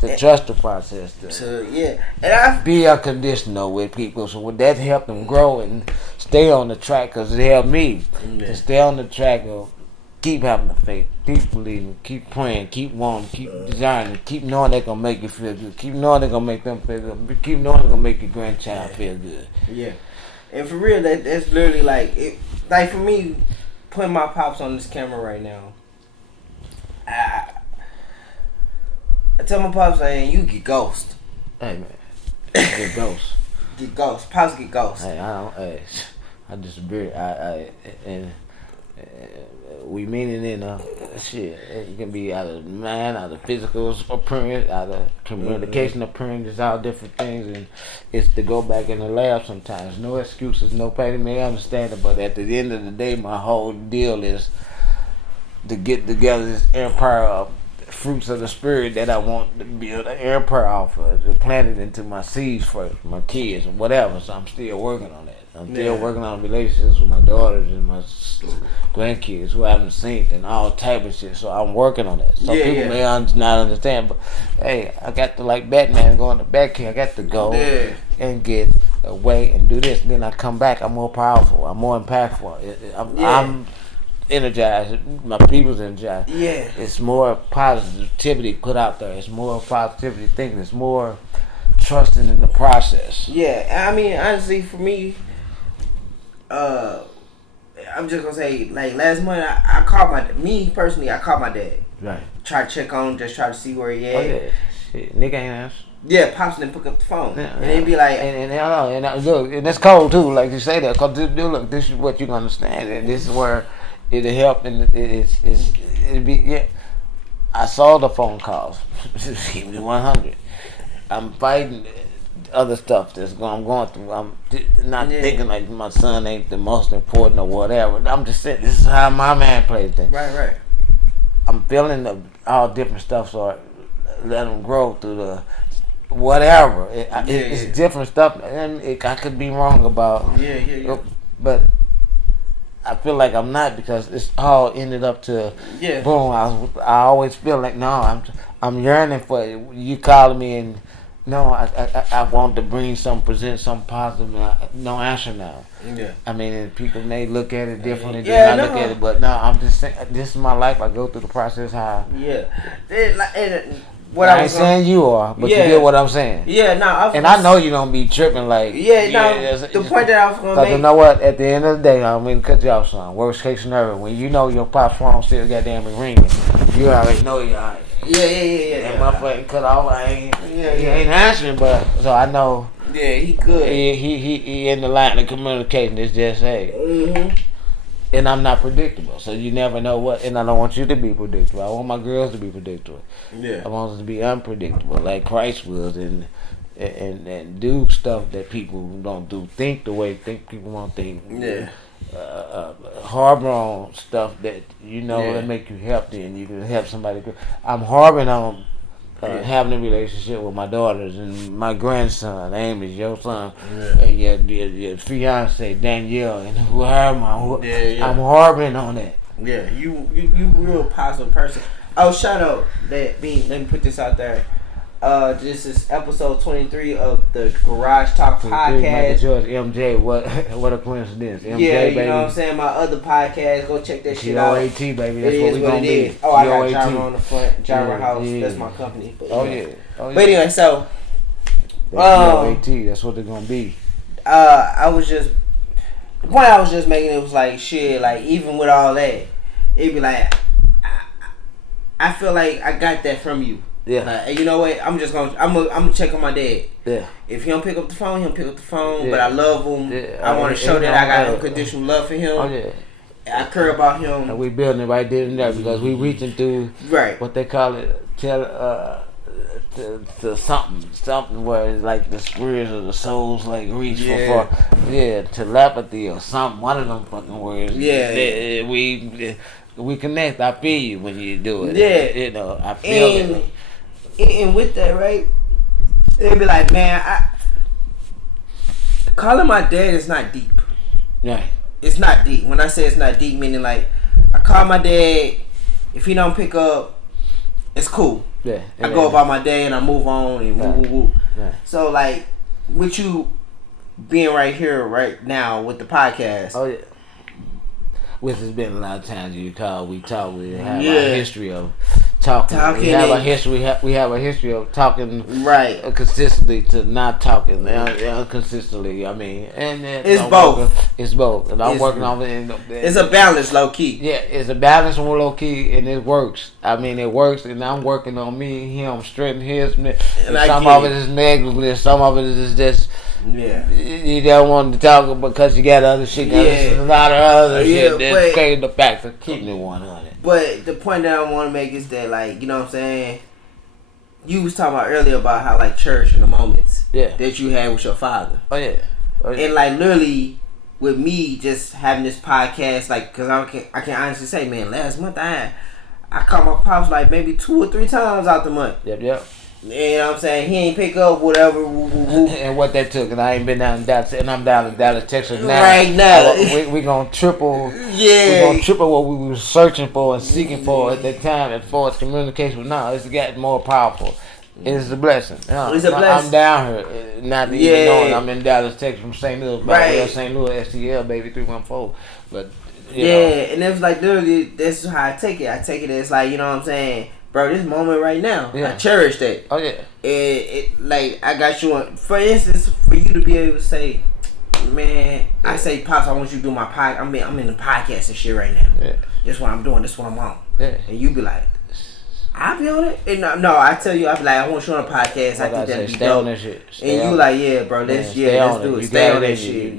To trust the process. And I be unconditional with people. So would that help them grow and stay on the track? Because it helped me to stay on the track of keep having the faith, keep believing, keep praying, keep wanting, keep desiring, keep knowing they're going to make you feel good, keep knowing they're going to make them feel good, keep knowing they're going to make your grandchild feel good. Yeah. And for real, that's literally like it. Like for me, putting my pops on this camera right now. I tell my pops, like, you get ghost. Hey man, get ghost. Get ghost. Pops get ghost. Hey, I disagree. And we mean it in shit. It can be out of mind, out of physical appearance, out of communication appearance, it's all different things, and it's to go back in the lab sometimes. No excuses, no pain. May understand it, but at the end of the day, my whole deal is to get together this empire of fruits of the spirit that I want to build an empire off of, to plant it into my seeds for my kids or whatever. So I'm still working on that. I'm still working on relationships with my daughters and my grandkids who I haven't seen and all type of shit. So I'm working on that. Some people may not understand, but hey, I got to, like Batman going to Batcave. I got to go and get away and do this. And then I come back. I'm more powerful. I'm more impactful. I'm energized. My people's energized. Yeah. It's more positivity put out there. It's more positivity thinking. It's more trusting in the process. Yeah. I mean, honestly, for me, I'm just gonna say, like, last month I called I called my dad. Right. Try to check on him, just try to see where he at. Oh yeah. Shit, nigga ain't answer. Yeah, pops didn't pick up the phone. And they'd be like, and look, and that's cold too, like you say that, cause look, this is what you can understand, and this is where it'll help, and it'll be, I saw the phone calls. Give me 100. I'm fighting other stuff I'm going through. I'm not thinking like my son ain't the most important or whatever. I'm just saying this is how my man plays things. Right. I'm feeling all different stuff, so let him grow through the whatever. It's different stuff, and I could be wrong about. Yeah. But I feel like I'm not, because it's all ended up to boom. I always feel like no, I'm yearning for you calling me, and no, I want to present something positive. No answer now. Yeah. I mean, and people may look at it differently than I look at it, but no, I'm just saying this is my life. I go through the process how. Yeah. What I ain't saying you are, but you get what I'm saying. Yeah, no. I know you don't be tripping like. The point that I was gonna make. You know what? At the end of the day, I'm gonna cut you off, son. Worst case scenario, when you know your pop phone still goddamn ringing, you already know you're alright. Yeah. That motherfucker cut off. He ain't answering, but so I know. Yeah, he good. He in the line of communication. It's just and I'm not predictable, so you never know what. And I don't want you to be predictable. I want my girls to be predictable. Yeah, I want us to be unpredictable, like Christ was, and do stuff that people don't do. Think the way people won't think. Yeah. Harbor on stuff that that make you healthy, and you can help somebody. I'm harboring on having a relationship with my daughters and my grandson, Amos, your son, and your fiance Danielle, and whoever I'm harboring on that. Yeah, you real positive person. Oh, shout out let me put this out there. This is episode 23 of the Garage Talk podcast. George, MJ, what a coincidence. MJ, you baby. Know what I'm saying? My other podcast, go check that shit out. GOAT, baby. That's what we gonna be. Oh, I got Gyro on the front. Gyro House. Yeah. That's my company. But, but anyway, so GOAT, that's what they're gonna be. The point I was just making, it was like shit, like even with all that, it'd be like I feel like I got that from you. Yeah. Like, you know what? I'm gonna check on my dad. Yeah. If he don't pick up the phone, he'll pick up the phone. Yeah. But I love him. Yeah. I want to show that I got unconditional love for him. Oh yeah. I care about him. And we building it right there and there, because we reaching through what they call it, to something where it's like the spirits or the souls like reach for telepathy or something. One of them fucking words. Yeah. We connect. I feel you when you do it. Yeah. I feel it. And with that, right, they'd be like, man, calling my dad is not deep. Right. It's not deep. When I say it's not deep, meaning like, I call my dad, if he don't pick up, it's cool. Yeah. I go about my day and I move on and woo. Right. So like, with you being right here, right now with the podcast. Oh yeah. Which has been a lot of times we talk, we have our history of talking. We have a history. We have a history of talking consistently to not talking consistently. I mean, and it's both. It's both, and I'm working on it. It's a balance, low key. Yeah, it's a balance and low key, and it works. I mean, it works, and I'm working on me and him, strengthening his. Some of it is negligence. Some of it is just. Yeah, you don't want to talk because you got other shit. There's a lot of other shit that's creating the fact of keeping it 100. But the point that I want to make is that, like, you know what I'm saying? You was talking about earlier about how, like, church and the moments that you had with your father. Oh yeah. And, like, literally with me just having this podcast, like, because I can honestly say, man, last month I called my pops like maybe 2 or 3 times out the month. Yep. You know what I'm saying? He ain't pick up whatever. And what that took, and I ain't been down in Dallas, and I'm down in Dallas, Texas now. Right now. We gonna triple. Yeah. We gonna triple what we were searching for and seeking for at that time as far as communication. But now it's gotten more powerful. It's a blessing. It's a blessing. I'm down here, not even knowing I'm in Dallas, Texas, from St. Louis, St. Louis, STL, baby, 314. But you know. And it was like literally, that's how I take it. I take it as like, you know what I'm saying, bro. This moment right now, I cherish that. Oh yeah. It like I got you on. For instance, for you to be able to say, man, I say, pops, I want you to do my podcast. I'm in the podcast and shit right now. Yeah. This what I'm doing. This what I'm on. Yeah. And you be like, I'll be on it. And no, I tell you, I be like, I want you on a podcast. I think that'd be stay dope. on that shit. And you like, yeah, bro, let's do it. Stay on that shit.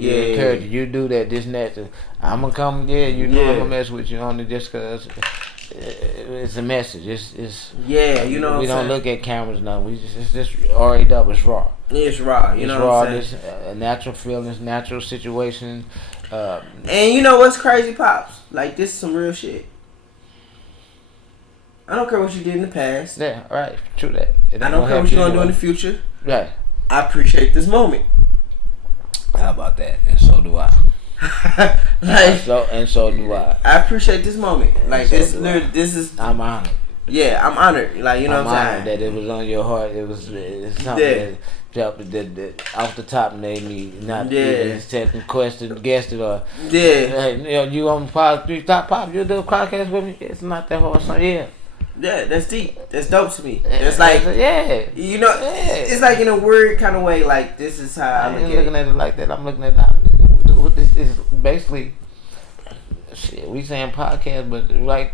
You do that, this and that. I'm gonna come. Yeah, you know I'm gonna mess with you on it just cause it's a message. It's you know. We don't look at cameras now. It's just already up. It's raw. It's raw. You know what I'm saying? It's natural feelings, natural situations. And you know what's crazy, pops? Like, this is some real shit. I don't care what you did in the past. Yeah, right. True that. I don't care what you're gonna do in the future. Right. I appreciate this moment. How about that? And so do I. So do I. I appreciate this moment. Like, this is. I'm honored. Yeah, I'm honored. Like, you know what I'm saying? That it was on your heart. It's something that off the top made me not even second question, guessed it or hey, you on the top pop, you do a podcast with me. It's not that hard, son. Yeah, that's deep. That's dope to me. It's like, you know, it's like in a weird kind of way. Like, this is how I'm looking at it like that. I'm looking at it. This is basically shit. We saying podcast, but like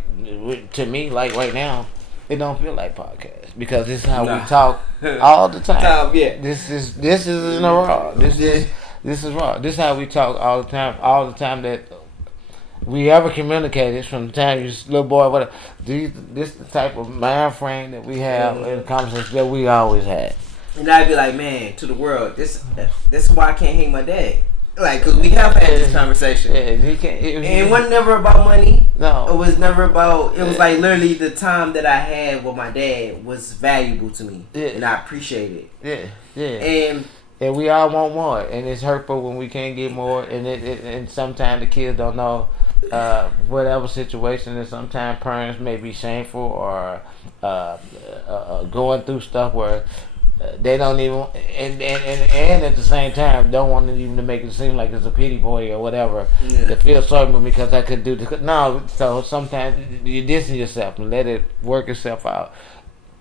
to me, like right now, it don't feel like podcast because this is how we talk all the time. This is in a raw. This is raw. This is how we talk all the time. All the time that we ever communicated from the time you was a little boy, whatever. This the type of mind frame that we have in the conversation that we always had. And I'd be like, man, to the world, this is why I can't hang my dad. Like, cause we have had this conversation. Yeah, he can't. And it wasn't never about money. No, it was never about. It was like literally the time that I had with my dad was valuable to me, and I appreciate it. And we all want more, and it's hurtful when we can't get more. And sometimes the kids don't know whatever situation, and sometimes parents may be shameful or going through stuff where. They don't even and at the same time don't want to even to make it seem like it's a pity party or whatever. They feel sorry for me because I could do this. No, so sometimes you distance yourself and let it work itself out.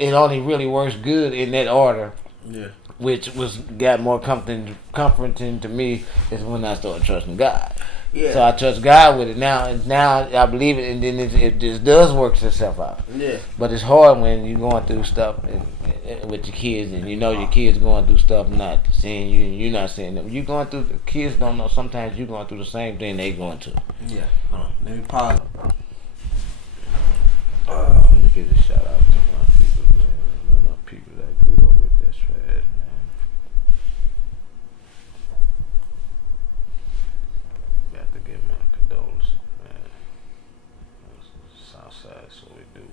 It only really works good in that order. Yeah. Which got more comforting to me is when I started trusting God. Yeah. So I trust God with it now, and now I believe it, and then it just does work itself out. Yeah. But it's hard when you're going through stuff with your kids, and you know your kids going through stuff, not seeing you, and you're not seeing them. You going through. The kids don't know. Sometimes you going through the same thing they going through. Yeah. Let me pause. Let me give a shout out to my people, man. My people that grew up with this fad, man. Got to give my condolences, man. Southside, so we do.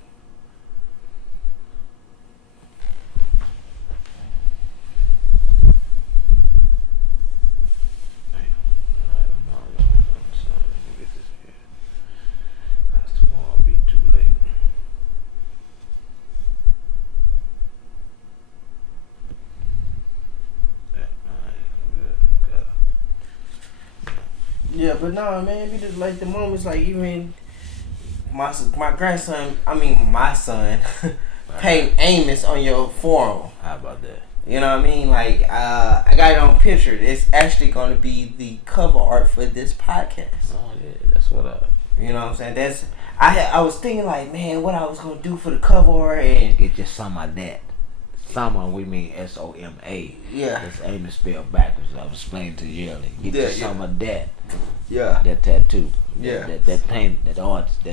Yeah, but no, man, we just like the moments, like even my grandson, my son, paint Amos on your forum. How about that? You know what I mean? Like, I got it on picture. It's actually going to be the cover art for this podcast. Oh yeah, that's what up. You know what I'm saying? I was thinking like, man, what I was gonna do for the cover art and get you some of that. Soma, we mean S-O-M-A. Yeah. It's Amos spelled backwards. I was explaining to you earlier. Get you some of that. Yeah. That tattoo. Yeah. That paint. That artist.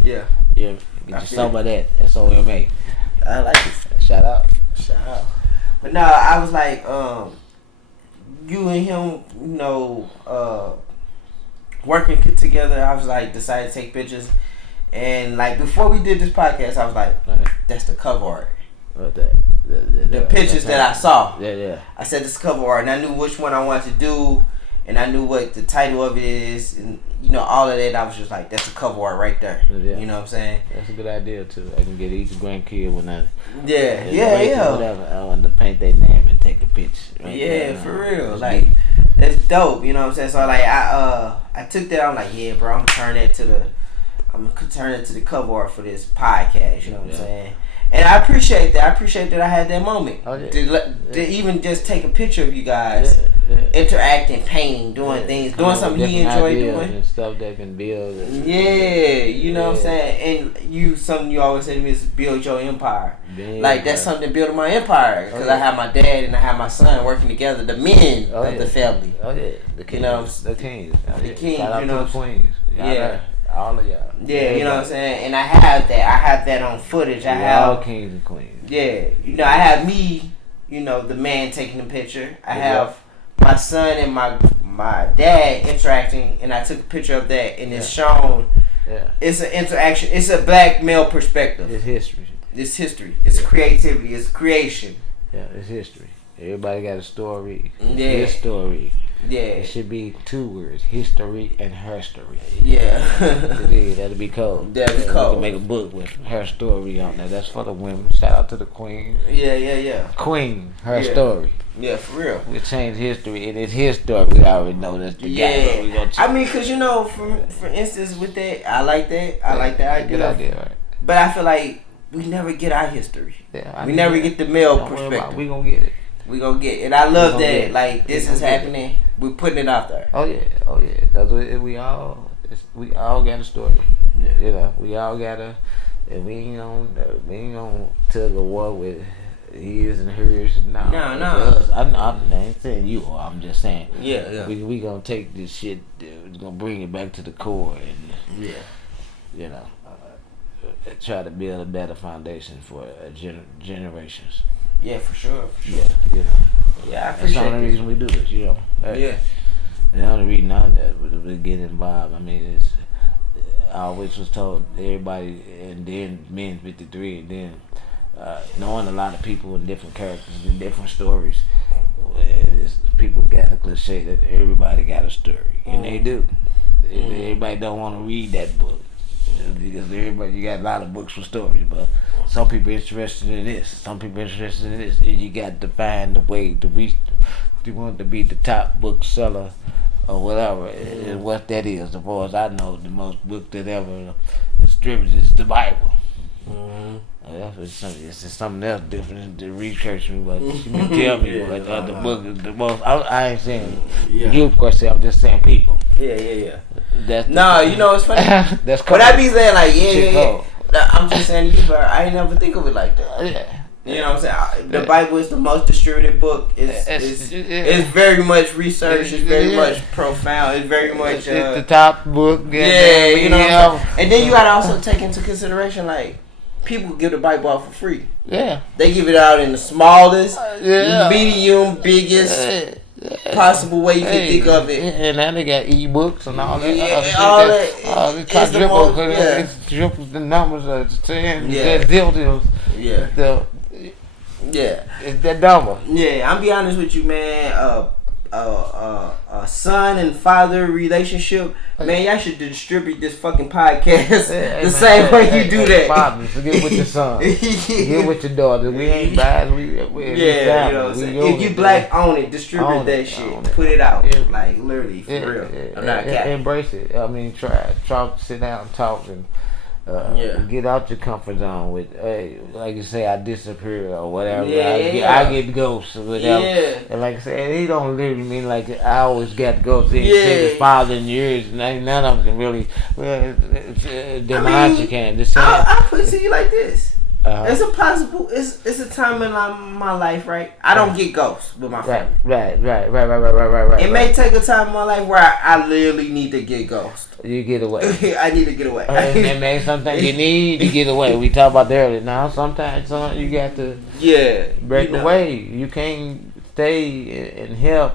Yeah. Yeah. Get you some of that. S-O-M-A. I like it. Shout out. But no, I was like, you and him, working together. I was like, decided to take pictures, and like before we did this podcast, I was like, that's the cover art. The pictures that I saw. Yeah. I said this cover art, and I knew which one I wanted to do, and I knew what the title of it is, and all of that. I was just like, that's the cover art right there. Yeah. You know what I'm saying? That's a good idea too. I can get each grandkid when I whatever. I want to paint their name and take a picture. Right there. For real. Like that's dope. You know what I'm saying? So like I took that. I'm like, yeah, bro. I'm gonna turn it to the cover art for this podcast. You know what I'm saying? And I appreciate that. I had that moment to even just take a picture of you guys interacting, painting, doing things, doing something he enjoyed doing. And stuff that can build. You know what I'm saying? And something you always say to me is build your empire. Like that's something building my empire. Because I have my dad and I have my son working together, the men of the family. Oh yeah, the kings. The kings. The kings. Shout out to the queens. All of y'all. Yeah, you know what I'm saying? And I have that on footage. I have all kings and queens. Yeah. I have me, the man taking the picture. I have my son and my dad interacting, and I took a picture of that, and it's shown. Yeah. It's an interaction. It's a black male perspective. It's history. It's creativity. It's creation. Yeah, it's history. Everybody got a story. Yeah. His story. Yeah. It should be 2 words: history and her story. Yeah. That'll be cold. We can make a book with her story on there. That's for the women. Shout out to the queen. Yeah. Queen, her story. Yeah, for real. We change history, and it's his story. We already know that's the guy. Because for instance, with that, I like that. I like that idea. Good idea, right? But I feel like we never get our history. Yeah, we never get the male perspective. We gonna get it. We gonna get it. And I love that. Like this is happening. We putting it out there. Oh yeah. Cause we all got a story. Yeah. We all got a. And we ain't on tug of war with his and hers. No. I ain't saying you are. I'm just saying. Yeah. We gonna take this shit. We're gonna bring it back to the core and try to build a better foundation for generations. Yeah, for sure. Yeah, Yeah, I appreciate that's the only reason we do this, Yeah. And the only reason that we get involved, I always was told everybody, and then Men 53, and then knowing a lot of people and different characters and different stories, people got a cliche that everybody got a story, and they do. Everybody don't want to read that book. Because you got a lot of books with stories, but some people interested in this, some people interested in this, and you got to find a way to reach. You want to be the top bookseller or whatever, and what that is. As far as I know, the most book that ever distributed is the Bible. It's just something else different to research me, but you can tell me what the book is the most. I ain't saying you, of course. I'm just saying people. Yeah. It's funny. That's cool. But I be saying like, I'm just saying you, but I ain't never think of it like that. Yeah. You know what I'm saying? The Bible is the most distributed book. It's very much researched. It's very much profound. It's very much it's the top book. You know. And then you gotta also take into consideration like people give the Bible out for free. Yeah. They give it out in the smallest, medium, biggest possible way you can think of it. And now they got ebooks and all that. It's triples the numbers of 10. It's that number. Yeah, I'm be honest with you, man. a son and father relationship, man, y'all should distribute this fucking podcast the same way you do that. Fathers, forget with your son, get with your daughter. We ain't bad. We you know what I'm saying? If you black own it, distribute that shit, put it out, like literally for real. I'm not capping. Embrace it. I mean, try, sit down, talk, and get out your comfort zone with, like you say, I disappear or whatever. I get ghosts or whatever. And like I said, he don't literally mean like I always got ghosts. His father in years, and none of them can really. You can. I put it to you like this. It's a possible. It's a time in my life, right? I don't get ghosts with my family. Right. It may take a time in my life where I literally need to get ghosts. You get away. I need to get away. And man, sometimes you need to get away. We talked about that earlier. Now, sometimes you got to break away. You can't stay and help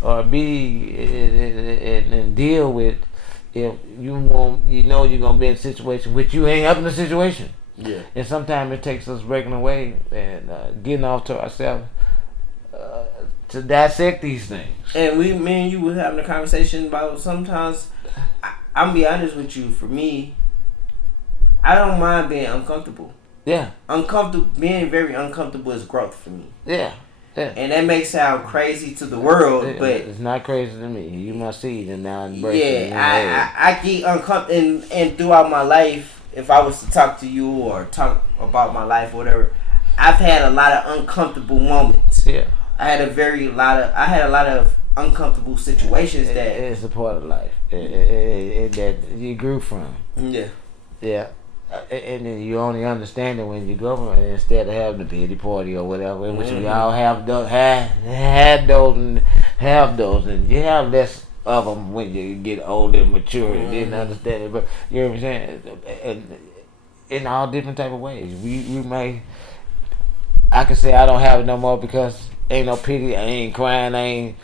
or be and deal with if you won't. You know you're gonna be in a situation which you ain't helping the situation. Yeah. And sometimes it takes us breaking away and getting off to ourselves to dissect these things. And me and you were having a conversation about sometimes. I'm gonna be honest with you. For me, I don't mind being uncomfortable. Yeah. Being very uncomfortable is growth for me. Yeah. And that may sound crazy to the world, but it's not crazy to me. You must see it and now embrace it. Yeah, I get uncomfortable, and throughout my life, if I was to talk to you or talk about my life or whatever, I've had a lot of uncomfortable moments. Yeah. I had a lot of uncomfortable situations that it's a part of life that you grew from. Yeah. And then you only understand it when you go from it instead of having a pity party or whatever, which we all had those and you have less of them when you get older and mature and didn't understand it. But you know what I'm saying? And in all different type of ways, I can say I don't have it no more because ain't no pity, I ain't crying, I ain't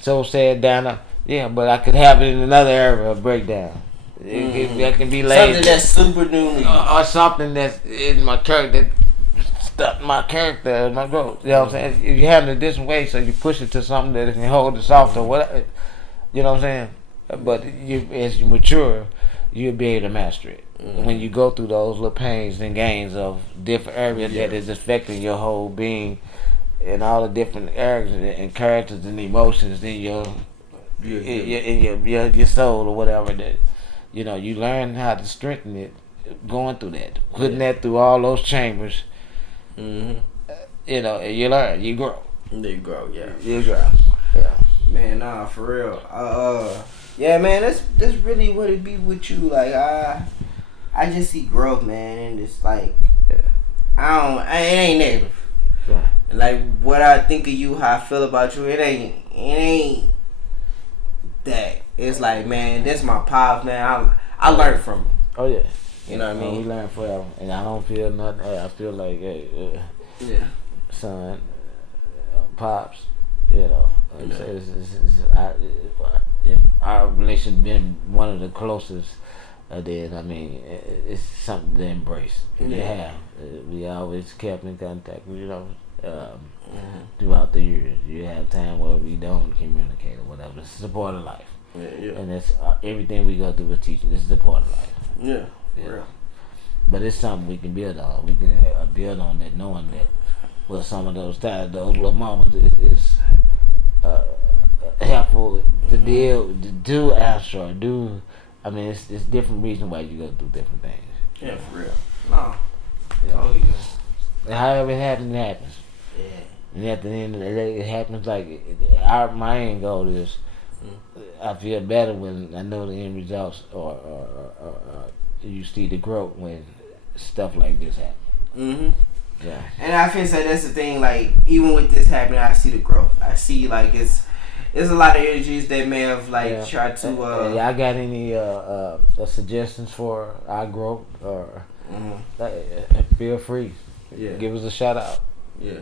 so sad down. Yeah, but I could have it in another area of breakdown. That can be lazy. Something that's super new. Or something that's in my character, that stuck my character, my growth. You know what I'm saying? You have it a different way, so you push it to something that can hold it soft or whatever. You know what I'm saying? But as you mature, you'll be able to master it. When you go through those little pains and gains of different areas that is affecting your whole being and all the different areas and characters and emotions in your soul or whatever, that you know, you learn how to strengthen it going through that, putting that through all those chambers. You know, you learn, you grow. You grow. Yeah. Man, nah, for real. Yeah, man, that's really what it be with you. Like I just see growth, man, and it's like it ain't negative. Right. And like what I think of you, how I feel about you, it ain't that. It's like, man, that's my pops, man. I learned from him. Oh yeah. You know what I mean? We learn forever, and I don't feel nothing. I feel like, son, pops. You know, if our relationship been one of the closest, then I mean, it's something to embrace. Yeah, we always kept in contact. You know, throughout the years, you have time where we don't communicate or whatever. This is a part of life. And that's everything we go through with teaching. This is a part of life. Yeah. Real. But it's something we can build on. We can build on that, knowing that. Well, some of those times, those little moments is helpful to do answer or do. I mean, it's different reasons why you go through different things. Yeah, for real. No. Oh, yeah. However it happens, it happens. Yeah. And at the end of the day, it happens like my end goal is. I feel better when I know the end results, or you see the growth when stuff like this happens. Yeah. And I feel say that's the thing. Like even with this happening, I see the growth. I see like it's a lot of energies that may have like tried to. Y'all got any suggestions for our growth? Or feel free. Yeah. Give us a shout out. Yeah.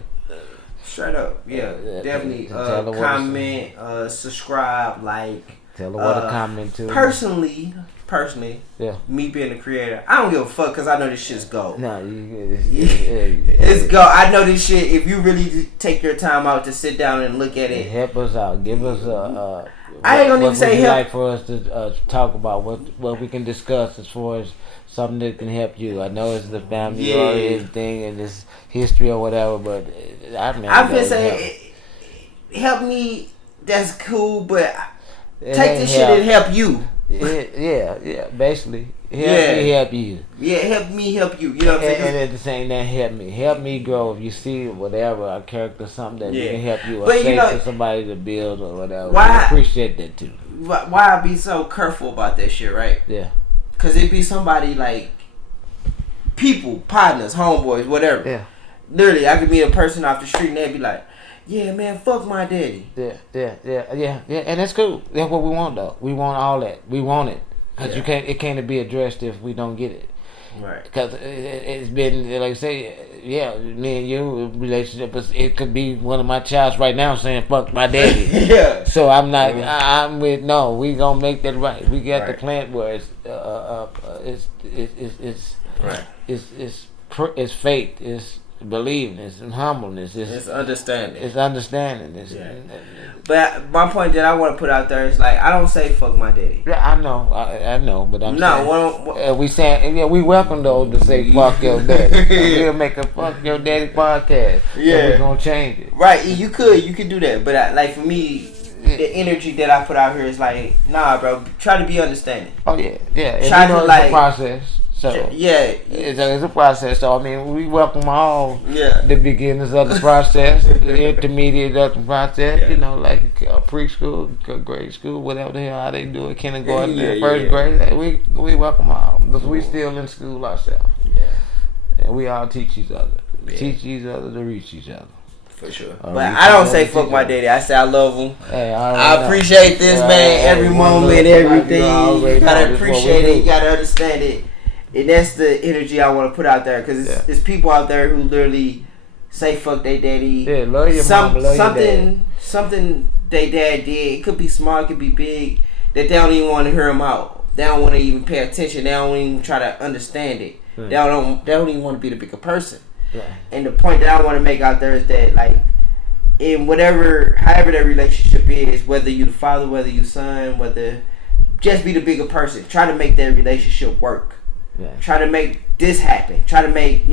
Straight up, definitely. Comment, subscribe, like. Tell her what to comment to. Personally, personally, yeah, me being the creator, I don't give a fuck because I know this shit's gold. No, it's gold. I know this shit. If you really take your time out to sit down and look at it, help us out. Give us I ain't gonna even say help. Like for us to talk about what we can discuss as far as something that can help you. I know it's the family or anything and this history or whatever, but I've been saying help me. That's cool, but take this shit and help you. Yeah, basically. Help me help you. Yeah, help me help you. You know what I'm saying? And at the same time, help me grow. If you see whatever a character, something that can help you, or but say to somebody to build or whatever. Why, I appreciate that too. Why I be so careful about that shit, right? Yeah. Cause it be somebody like people, partners, homeboys, whatever. Yeah. Literally, I could meet a person off the street and they'd be like, "Yeah, man, fuck my daddy." Yeah, and that's cool. That's what we want, though. We want all that. We want it, cause it can't be addressed if we don't get it. Right. Because it's been, like I say, me and you relationship. It could be one of my childs right now saying "fuck my daddy." Yeah. So I'm not. I'm with no. We gonna make that right. We got the plant where it's right. It's faith. It's believing. It's humbleness. It's understanding. It's understanding. But my point that I want to put out there is like I don't say fuck my daddy. Yeah, I know, but I'm saying we saying we welcome those to say fuck your daddy. We'll make a fuck your daddy podcast. Yeah, we're gonna change it. Right, you could do that, but like for me, the energy that I put out here is like, nah, bro, try to be understanding. Oh yeah. Try to it's a process. So it's a process. So I mean, we welcome all the beginners of the process, the intermediate of the process. You know, like preschool, grade school, whatever the hell how they do it, kindergarten, first grade. We welcome all because we still in school ourselves. Yeah, and we all teach each other, teach each other to reach each other. For sure. But I don't say fuck my daddy. I say I love him. Hey, I appreciate this, man. Every moment, everything. You gotta appreciate it. You gotta understand it. And that's the energy I want to put out there because it's people out there who literally say fuck their daddy. Yeah, love your mama, love your dad. Something they dad did. It could be small, it could be big. That they don't even want to hear him out. They don't want to even pay attention. They don't even try to understand it. They don't even want to be the bigger person. Yeah. And the point that I want to make out there is that like in however that relationship is, whether you the father, whether you son, whether just be the bigger person. Try to make that relationship work. Yeah. Try to make this happen. Try to make,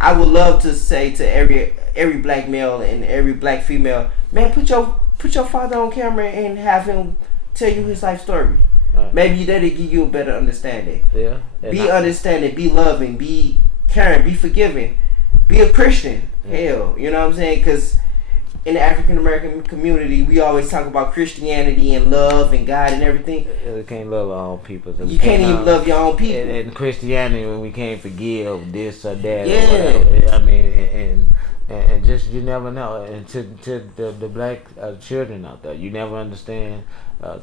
I would love to say to every black male and every black female, man, put your father on camera and have him tell you his life story. Right. Maybe that'll give you a better understanding. Yeah. Be understanding, be loving, be caring, be forgiving, be a Christian. Yeah. Hell, you know what I'm saying? Because in the African American community, we always talk about Christianity and love and God and everything. We can't love our own people. You can't even love your own people. And Christianity, when we can't forgive this or that. Yeah. Or whatever. I mean, and just you never know. And to the black children out there, you never understand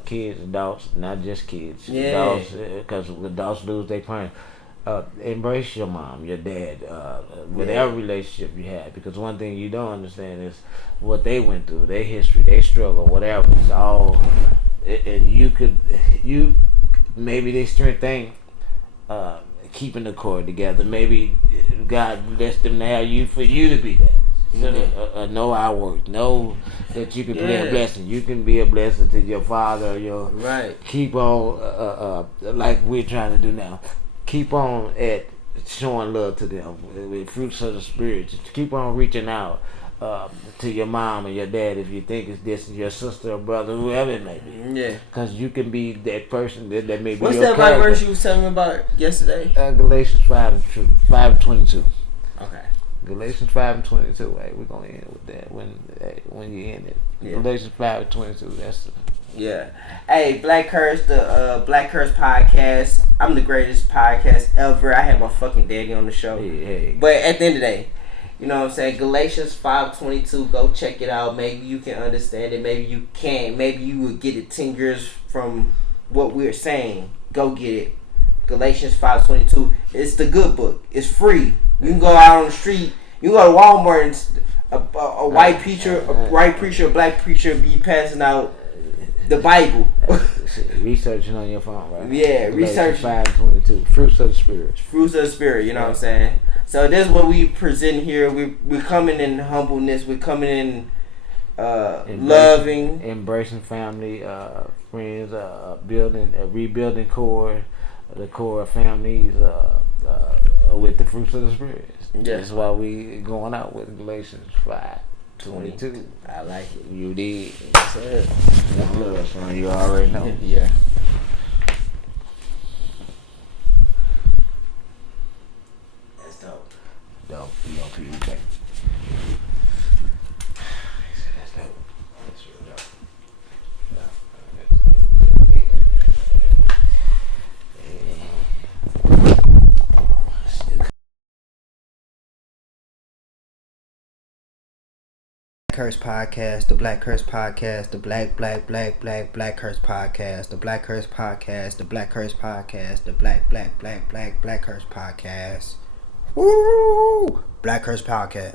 kids, adults, not just kids. Yeah. Adults, because adults lose their parents. Embrace your mom, your dad, whatever relationship you have, because one thing you don't understand is what they went through, their history, their struggle, whatever. It's all, and you maybe they strength ain't keeping the cord together. Maybe God blessed them to have you for you to be that. So, know our work. Know that you can be a blessing. You can be a blessing to your father. Your keep on like we're trying to do now. Keep on at showing love to them with fruits of the spirit. Just keep on reaching out to your mom and your dad if you think it's this, your sister or brother, whoever it may be. Yeah. Because you can be that person that may be. What's your that character. verse you was telling me about yesterday? Galatians 5:22. Okay. Galatians 5:22. Hey, we're gonna end with that when you end it. Yeah. Galatians 5:22. That's. Yeah. Hey, BlackCurse, the BlackCurse podcast. I'm the greatest podcast ever. I had my fucking daddy on the show. Hey. But at the end of the day, you know what I'm saying? Galatians 5:22. Go check it out. Maybe you can understand it. Maybe you can't. Maybe you will get it 10 years from what we're saying. Go get it. Galatians 5:22. It's the good book. It's free. You can go out on the street. You can go to Walmart and a white preacher, a black preacher be passing out The Bible. Researching on your phone, right? Yeah, research 5:22. Fruits of the Spirit. Fruits of the Spirit. You know what I'm saying? So this is what we present here. We're coming in humbleness. We're coming in loving, embracing family, friends, rebuilding the core of families with the fruits of the Spirit. Yeah. That's why we going out with Galatians 5:22. I like it. You did. That's it. That's love, son. You already know. Yeah. That's dope. Dope. Okay. Curse podcast, the BlackCurse podcast, the BlackCurse podcast, the BlackCurse podcast, the BlackCurse podcast, the BlackCurse podcast. Woo! BlackCurse podcast.